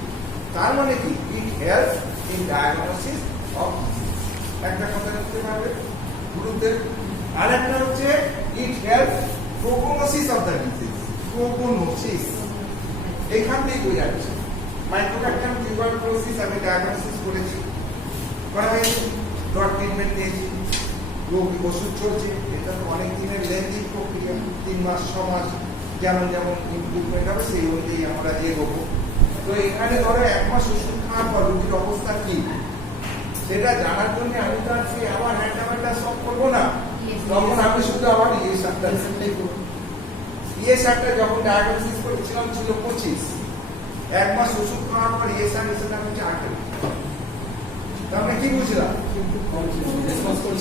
তার মানে কি, it helps in diagnosis of, একটা কথা রাখতে পারবে গুরুত্বের। আর একটা হচ্ছে it helps প্রোগনোসিস of the disease. প্রোগনোসিস এখান থেকে বোঝাচ্ছে মাইক্রোব্যাকটেরিয়াম টিউবারকুলোসিস আমি ডায়াগনোসিস করেছি, করা হয়েছে, ব্লড ট্রিটমেন্ট দিয়েছি, রোগ ওষুধ চলছে। এটা তো অনেক দিনের লেন্দি প্রক্রিয়া, 3 মাস 6 মাস, যেমন যেমন ইমপ্রুভমেন্ট হবে সেই অনুযায়ী আমরা এগোবো। তো এখানে ধরো 1 মাস ওষুধ খাওয়ার পর রোগীর অবস্থা কি সেটা জানার জন্য আমি তো আর সেই আবার হ্যান্ডামেন্টটা সব করবো না, তখন আমি শুধু আবার ESR-টা যখন ডায়াগনোসিস করেছিলাম ছিল 25, 1 মাস ওষুধ খাওয়ার পর ESR হিসেবে আমি 8। তাহলে কি বুঝলাম,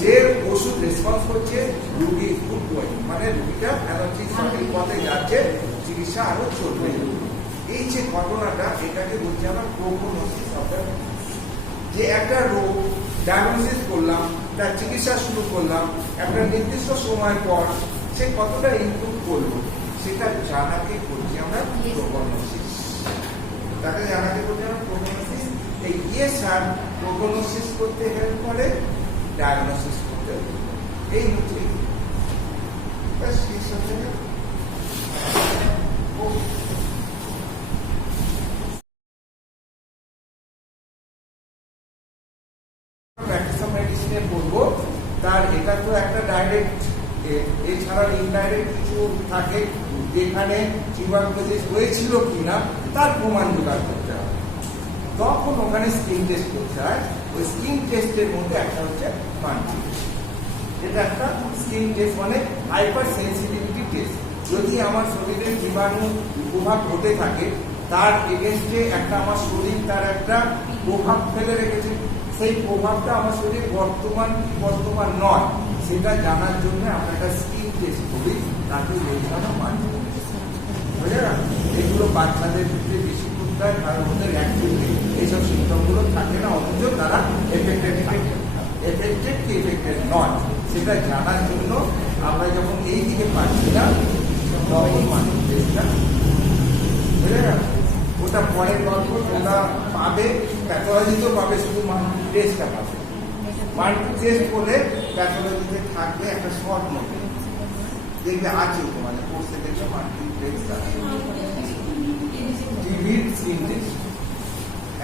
যে ওষুধ রেসপন্স করছে, রোগী গুড গোয়িং, মানে রোগীটা অ্যালার্জি সঠিক পথে যাচ্ছে, চিকিৎসা আরো চলবে। এই যে ঘটনাটা, এটাকে বলছি আমরা প্রোগনোসিস অফ দ্য ডিজিজ। যে একটা রোগ ডায়াগনোসিস করলাম, তার চিকিৎসা শুরু করলাম, একটা নির্দিষ্ট সময় পর সে কতটা ইমপ্রুভ করলো সেটা জানাকে বলছি আমরা প্রোগনোসিস। তাকে জানাকে বলছি আমরা প্রোগনোসিস। এই ESR প্রোগনোসিস করতে হেল্প করে, ডায়াগনোসিস করতে। এই হচ্ছে মেডিসিনে পড়বো। তার এটা তো একটা ডাইরেক্ট, এছাড়া ইনডাইরেক্ট কিছু থাকে যেখানে টিউবারকুলোসিস হয়েছিল কিনা তার প্রমাণ জোগাড় করতে হয়, তখন ওখানে স্কিন টেস্ট করতে হয়। ওই স্কিন টেস্টের মধ্যে একটা হচ্ছে মানচিত্র। এটা একটা স্কিন টেস্ট মানে হাইপার সেন্সিটিভিটি টেস্ট। যদি আমার শরীরে জীবাণু প্রভাব ঘটে থাকে, তার এগেনস্টে একটা আমার শরীর তার একটা প্রভাব ফেলে রেখেছে, সেই প্রভাবটা আমার শরীর বর্তমান কি বর্তমান নয় সেটা জানার জন্য আমরা একটা স্কিন টেস্ট করি, তাকে বোঝানো মানচিত্র। বুঝে না, এগুলো বাচ্চাদের ক্ষেত্রে বেশি করতে হয়, কারণ ওদের অ্যাক্টিভিটি এইসব সিমটমগুলো থাকে না, অথচ তারা এফেক্টেড কি এফেক্টেড নয় সেটা জানার জন্য আমরা যখন এই দিকে পাচ্ছি না তখন মানচিত্র টেস্টটা, বুঝে না, ওটা পরের গল্প। ওটা পাবে, প্যাথোলজিতেও পাবে, শুধু মানচিত্র টেস্টটা পাবে। মানচিত্র টেস্ট করলে প্যাথোলজিতে থাকবে একটা শর্ট নোট, দেখবে আছে তোমাদের কোর্সে, দেখবে মানচিত্র টেস্ট আছে, টিভির স্ক্রিন টেস্ট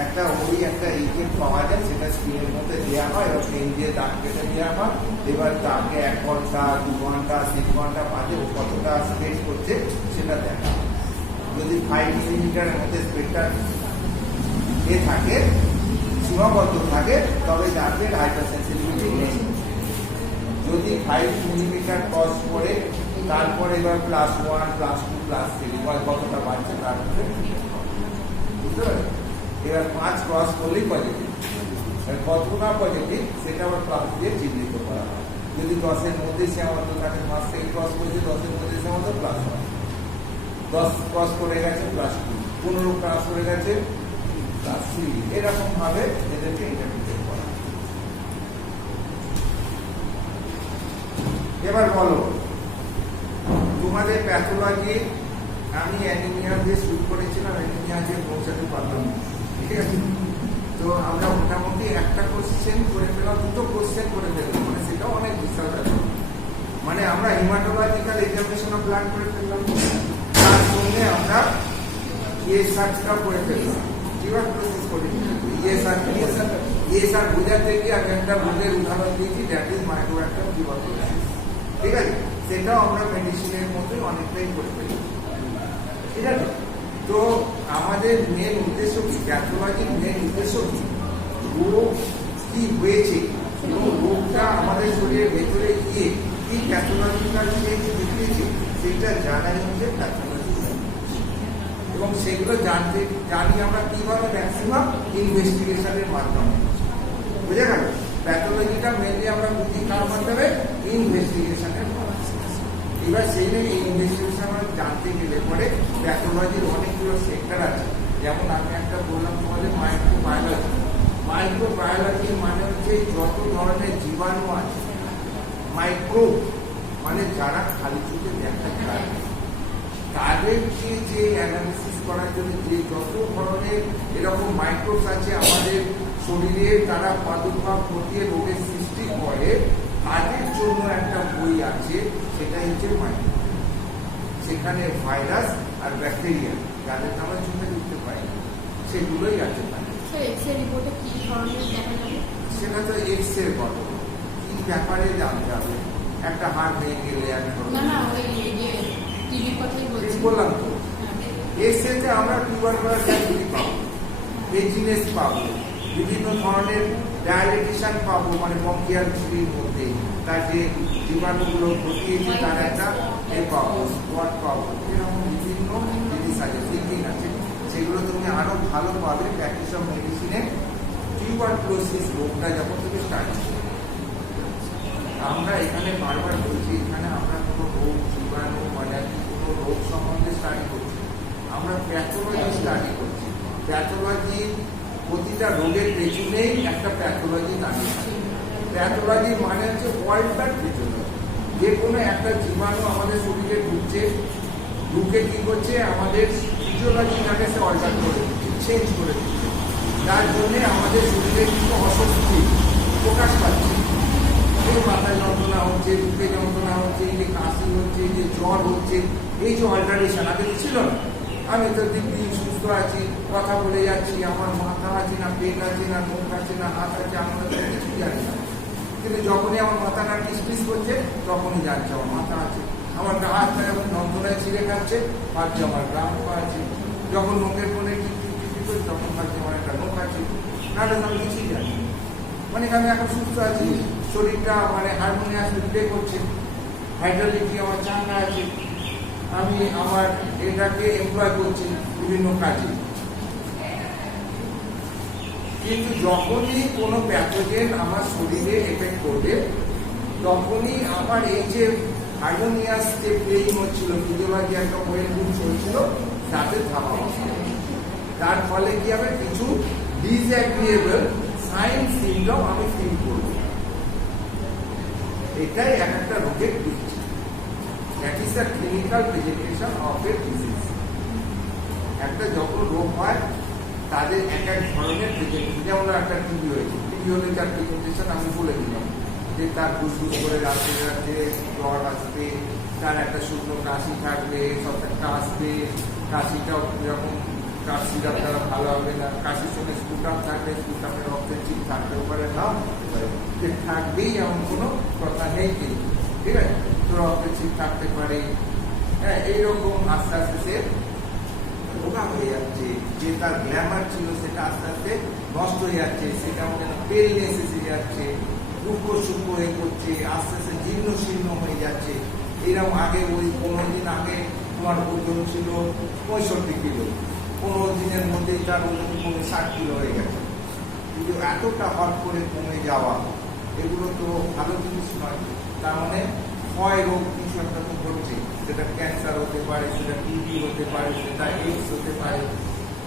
একটা, ওই একটা এইকেট পাওয়া যায়, সেটা স্ক্রিনের মধ্যে দেওয়া হয়, এবং পেন দিয়ে দাগ কেটে দেওয়া হয়। এবার দাগে 1 ঘন্টা 2 ঘন্টা 3 ঘন্টা বাদে ও কতটা স্প্রেড করছে সেটা দেখা হয়। যদি 5 মিলিমিটারের মধ্যে স্প্রেডটা থাকে, সীমাবদ্ধ থাকে, তবে জানবে হাইপার সেন্সিটিভিটি নেই। যদি 5 মিলিমিটার ক্রস করে তারপরে এবার +1 +2 +3 কতটা বাড়ছে তারপরে বুঝতে পারছেন। এবার 5 ক্রস করলেই পজিটিভ, কতটা পজিটিভ সেটা আবার প্লাস দিয়ে চিহ্নিত করা হয়। যদি 10-এর মধ্যে সীমাবদ্ধ থাকে, 5 থেকে ক্রস করেছে 10-এর মধ্যে সীমাবদ্ধ +1, 10 ক্রস করে গেছে +2, 15 ক্রস করে গেছে +3, এরকম ভাবে এদেরকে ইন্টারপ্রিট করা। এবার বলো তোমাদের প্যাথোলজি, আমি অ্যানিমিয়া দিয়ে শুরু করেছিলাম, অ্যানিমিয়া দিয়ে পৌঁছাতে পারলাম না, ঠিক আছে। তো আমরা মোটামুটি একটা কোশ্চেন করে ফেলাম, দুটো কোশ্চেন করে ফেললাম, মানে সেটাও অনেক বিশাল ব্যাপার। মানে আমরা হিমাটোলজিক্যাল এক্সামিনেশন অফ ব্লাড করে ফেললাম, তার সঙ্গে আমরা ইএসআরটা করে ফেললাম, টিউবারকুলোসিস করি। ইএসআর বোঝাতে গিয়ে আমি একটা রোগের উদাহরণ দিয়েছি, দ্যাট ইজ মাইক্রোব্যাকটেরিয়াম টিউবারকুলোসিস, ঠিক আছে। সেটাও আমরা মেডিসিনের মধ্যে অনেকটাই করে ফেলি, ঠিক আছে। তো আমাদের মেন উদ্দেশ্য কি, প্যাথোলজির মেন উদ্দেশ্য কি, রোগ কি হয়েছে এবং রোগটা আমাদের শরীরের ভেতরে গিয়ে কি প্যাথোলজিক্যাল চেঞ্জ দেখিয়েছে সেটা জানাই হচ্ছে প্যাথোলজি। এবং সেগুলো জানি আমরা কিভাবে, ম্যাক্সিমাম ইনভেস্টিগেশনের মাধ্যমে, বুঝে গেল। প্যাথোলজিটা মেনলি আমরা বুঝি কার মাধ্যমে, ইনভেস্টিগেশনের মাধ্যমে। এবার সেই ইনভেস্টিগেশন জানতে গেলে পরে প্যাথোলজির অনেকগুলো সেক্টর আছে, যেমন আমি একটা বললাম তোমাদের মাইক্রোবায়োলজি। মাইক্রোবায়োলজি মানে হচ্ছে যত ধরনের জীবাণু আছে, মাইক্রো মানে যারা খালি চোখে দেখা যায়, তাদেরকে যে অ্যানালিসিস করার জন্য যে যত ধরনের এরকম মাইক্রোবস আছে আমাদের শরীরে, তারা প্রাদুর্ভাব ঘটিয়ে রোগের সৃষ্টি করে, তাদের জন্য একটা বই আছে, সেটাই হচ্ছে মাইক্রো। সেখানে ভাইরাস আর ব্যাকটেরিয়া যাদের আমরা চোখে দেখতে পাই সেগুলোই আছে। সেটা তো এক্স এর বড় কি ব্যাপারে জানতে হবে, একটা হাড় ভেঙে গেলে বললাম তো, এক্স এতে আমরা টিউবারকুলোসিস পাবো, পেজিনেস পাবো, বিভিন্ন ধরনের ডায়ালিটিশন পাবো, মানে ব্রঙ্কিয়াল ঝিল্লির মধ্যে তার যে জীবাণুগুলো ঘটিয়েছে তার একটা পাবো, স্পট পাবো, এরকম বিভিন্ন জিনিস আছে, থিঙ্কিং আছে, সেগুলো তুমি আরো ভালো পাবে প্র্যাকটিস অফ মেডিসিনে। টিউবারকুলোসিস রোগটা যখন তুমি স্টার্ট করবে, আমরা এখানে বারবার বলছি, এখানে আমরা কোনো রোগ জীবাণু মানে কোনো রোগ সম্বন্ধে স্টাডি করছি, আমরা প্যাথোলজি স্টাডি করছি। প্যাথোলজি প্রতিটা রোগের পেছনেই একটা প্যাথোলজি দাঁড়িয়ে আছে। প্যাথোলজি মানে হচ্ছে ওয়ার্ল্ডটার পেছনে যে কোনো একটা জীবাণু আমাদের শরীরে ঢুকছে, ঢুকে কি করছে, আমাদের ফিজিওলজিটাকে সে অল্টার করে দিচ্ছে, চেঞ্জ করে দিচ্ছে, যার জন্যে আমাদের শরীরে কিছু অস্বস্তি প্রকাশ পাচ্ছে। এই মাথা যন্ত্রণা হচ্ছে, বুকে যন্ত্রণা হচ্ছে, এই যে কাশি হচ্ছে, এই যে জ্বর হচ্ছে, এই যে অল্টারেশন আগে ছিল না। আমি তো দিন সুস্থ আছি, কথা বলে যাচ্ছি, আমার মাথা আছে না, পেট আছে না, মুখ আছে না, হাত আছে, আমরা তো কিছুই জানি না। কিন্তু যখনই আমার মাথাটা টিসপিস করছে তখনই জানছে আমার মাথা আছে, আমার হাতটা যখন যন্ত্রণায় ছিঁড়ে খাচ্ছে ভাবছে আমার গ্রাম আছে, যখন নোকের কোণে টিপি করি তখন ভাবছে আমার একটা নোক আছে, নাহলে আমি কিছুই জানি। মানে আমি এখন সুস্থ আছি, শরীরটা মানে হারমোনিয়াসলি প্লে করছে, হাইড্রোলিটি আমার চাঙ্গা আছে, আমি আমার এটাকে এমপ্লয় করছি বিভিন্ন কাজে। কিন্তু যখনই কোনো প্যাথোজেন আমার শরীরে এফেক্ট করবে, তখনই আমার এই যে হারমোনিয়াস যে প্লেইং হচ্ছিল, ফিজিওলজি একটা ওয়েলবিং চলছিল, তাতে ধাপা বসে। তার ফলে কি হবে, কিছু ডিসঅ্যাগ্রিয়েবল সাইন সিমটম আমি ফিল করব। এটাই এক একটা রোগের picture. That is the clinical presentation of A disease. একটা যখন রোগ হয় তাদের এক এক ধরনের প্রেজেন্টেশন, যেমন একটা টিবি হয়েছে, টিবি হলে তার প্রেজেন্টেশন আমি বলে দিলাম যে তার ফুসফুস করে রাখতে রাখতে জ্বর আসবে, তার একটা শুকনো কাশি থাকবে, সবটা আসবে, কাশিটাও এরকম কাশ সিরাপ দ্বারা ভালো হবে না, কাশির সঙ্গে স্পুটাম থাকবে, স্পুটামের রক্তের চিপ থাকতেও পারে, নাও থাকবেই এমন কোনো কথা নেই কিন্তু, ঠিক আছে। তো রক্তের চিপ থাকতে পারে, হ্যাঁ, এইরকম আস্তে আস্তে সে রোগা হয়ে যাচ্ছে, যে তার গ্ল্যামার ছিল সেটা আস্তে আস্তে নষ্ট হয়ে যাচ্ছে, সেটা আমাদের পেলনেস এসে যাচ্ছে, রুক্ষ শুক্ষ হয়ে করছে, আস্তে আস্তে জীর্ণ শীর্ণ হয়ে যাচ্ছে। এরকম আগে ওই 15 দিন আগে তোমার ওজন ছিল 65 কিলো, 15 দিনের মধ্যেই তার ওজন কমে 60 কিলো হয়ে গেছে। কিন্তু এতটা হট করে কমে যাওয়া এগুলো তো ভালো জিনিস নয়। তার মানে ক্ষয় রোগ কিছু একটা তো ঘটছে, সেটা ক্যান্সার হতে পারে, সেটা টিবি হতে পারে, সেটা এইডস হতে পারে।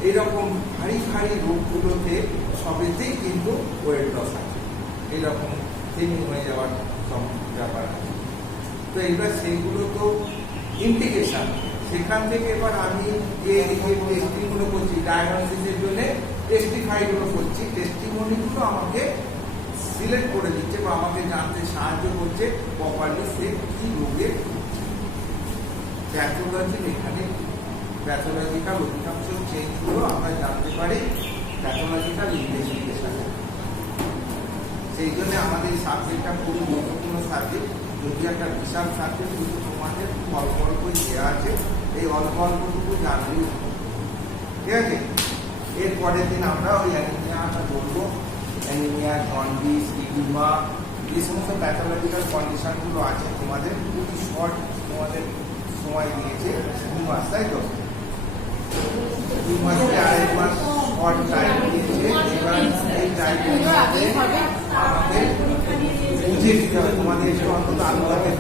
এইরকম ভারী ভারী রোগগুলোতে সবেতেই কিন্তু ওয়েট লস আছে, এইরকম থিনিং হয়ে যাওয়ার সব ব্যাপার আছে। তো এবার সেইগুলো তো ইন্ডিকেশন, সেখান থেকে এবার আমি যে টেস্টিংগুলো করছি ডায়াগনোসিসের জন্য, টেস্টিফাইগুলো করছি, টেস্টিমনিগুলো আমাকে সিলেক্ট করে দিচ্ছে বা আমাকে জানতে সাহায্য করছে প্রপারলি সে কি রোগে প্যাথোলজি। এখানে প্যাথোলজিক্যাল অধিকাংশ চেঞ্জগুলো আমরা জানতে পারি প্যাথোলজিক্যাল ইনভেস্টিগেশনে। সেই জন্য আমাদের এই সাবজেক্টটা খুবই গুরুত্বপূর্ণ সাবজেক্ট। যদি একটা বিশাল সাবজেক্ট কিন্তু তোমাদের অল্প অল্পই দেওয়া আছে, এই অল্প অল্পটুকু জানলেই ঠিক আছে। এর পরের দিন আমরা ওই অ্যানিমিয়াটা বলবো, অ্যানিমিয়া, জন্ডিস, ইডিমা, এই সমস্ত প্যাথোলজিক্যাল কন্ডিশনগুলো আছে। তোমাদের খুবই শর্ট তোমাদের সময় দিয়েছে 2 মাস, তাই তো? 2 মাস 2.5 মাস শর্ট টাইম দিয়েছে। এবার এই টাইমের মধ্যে আমাদের বুঝে দিতে হবে, তোমাদের একটু অন্তত আলাদাভাবে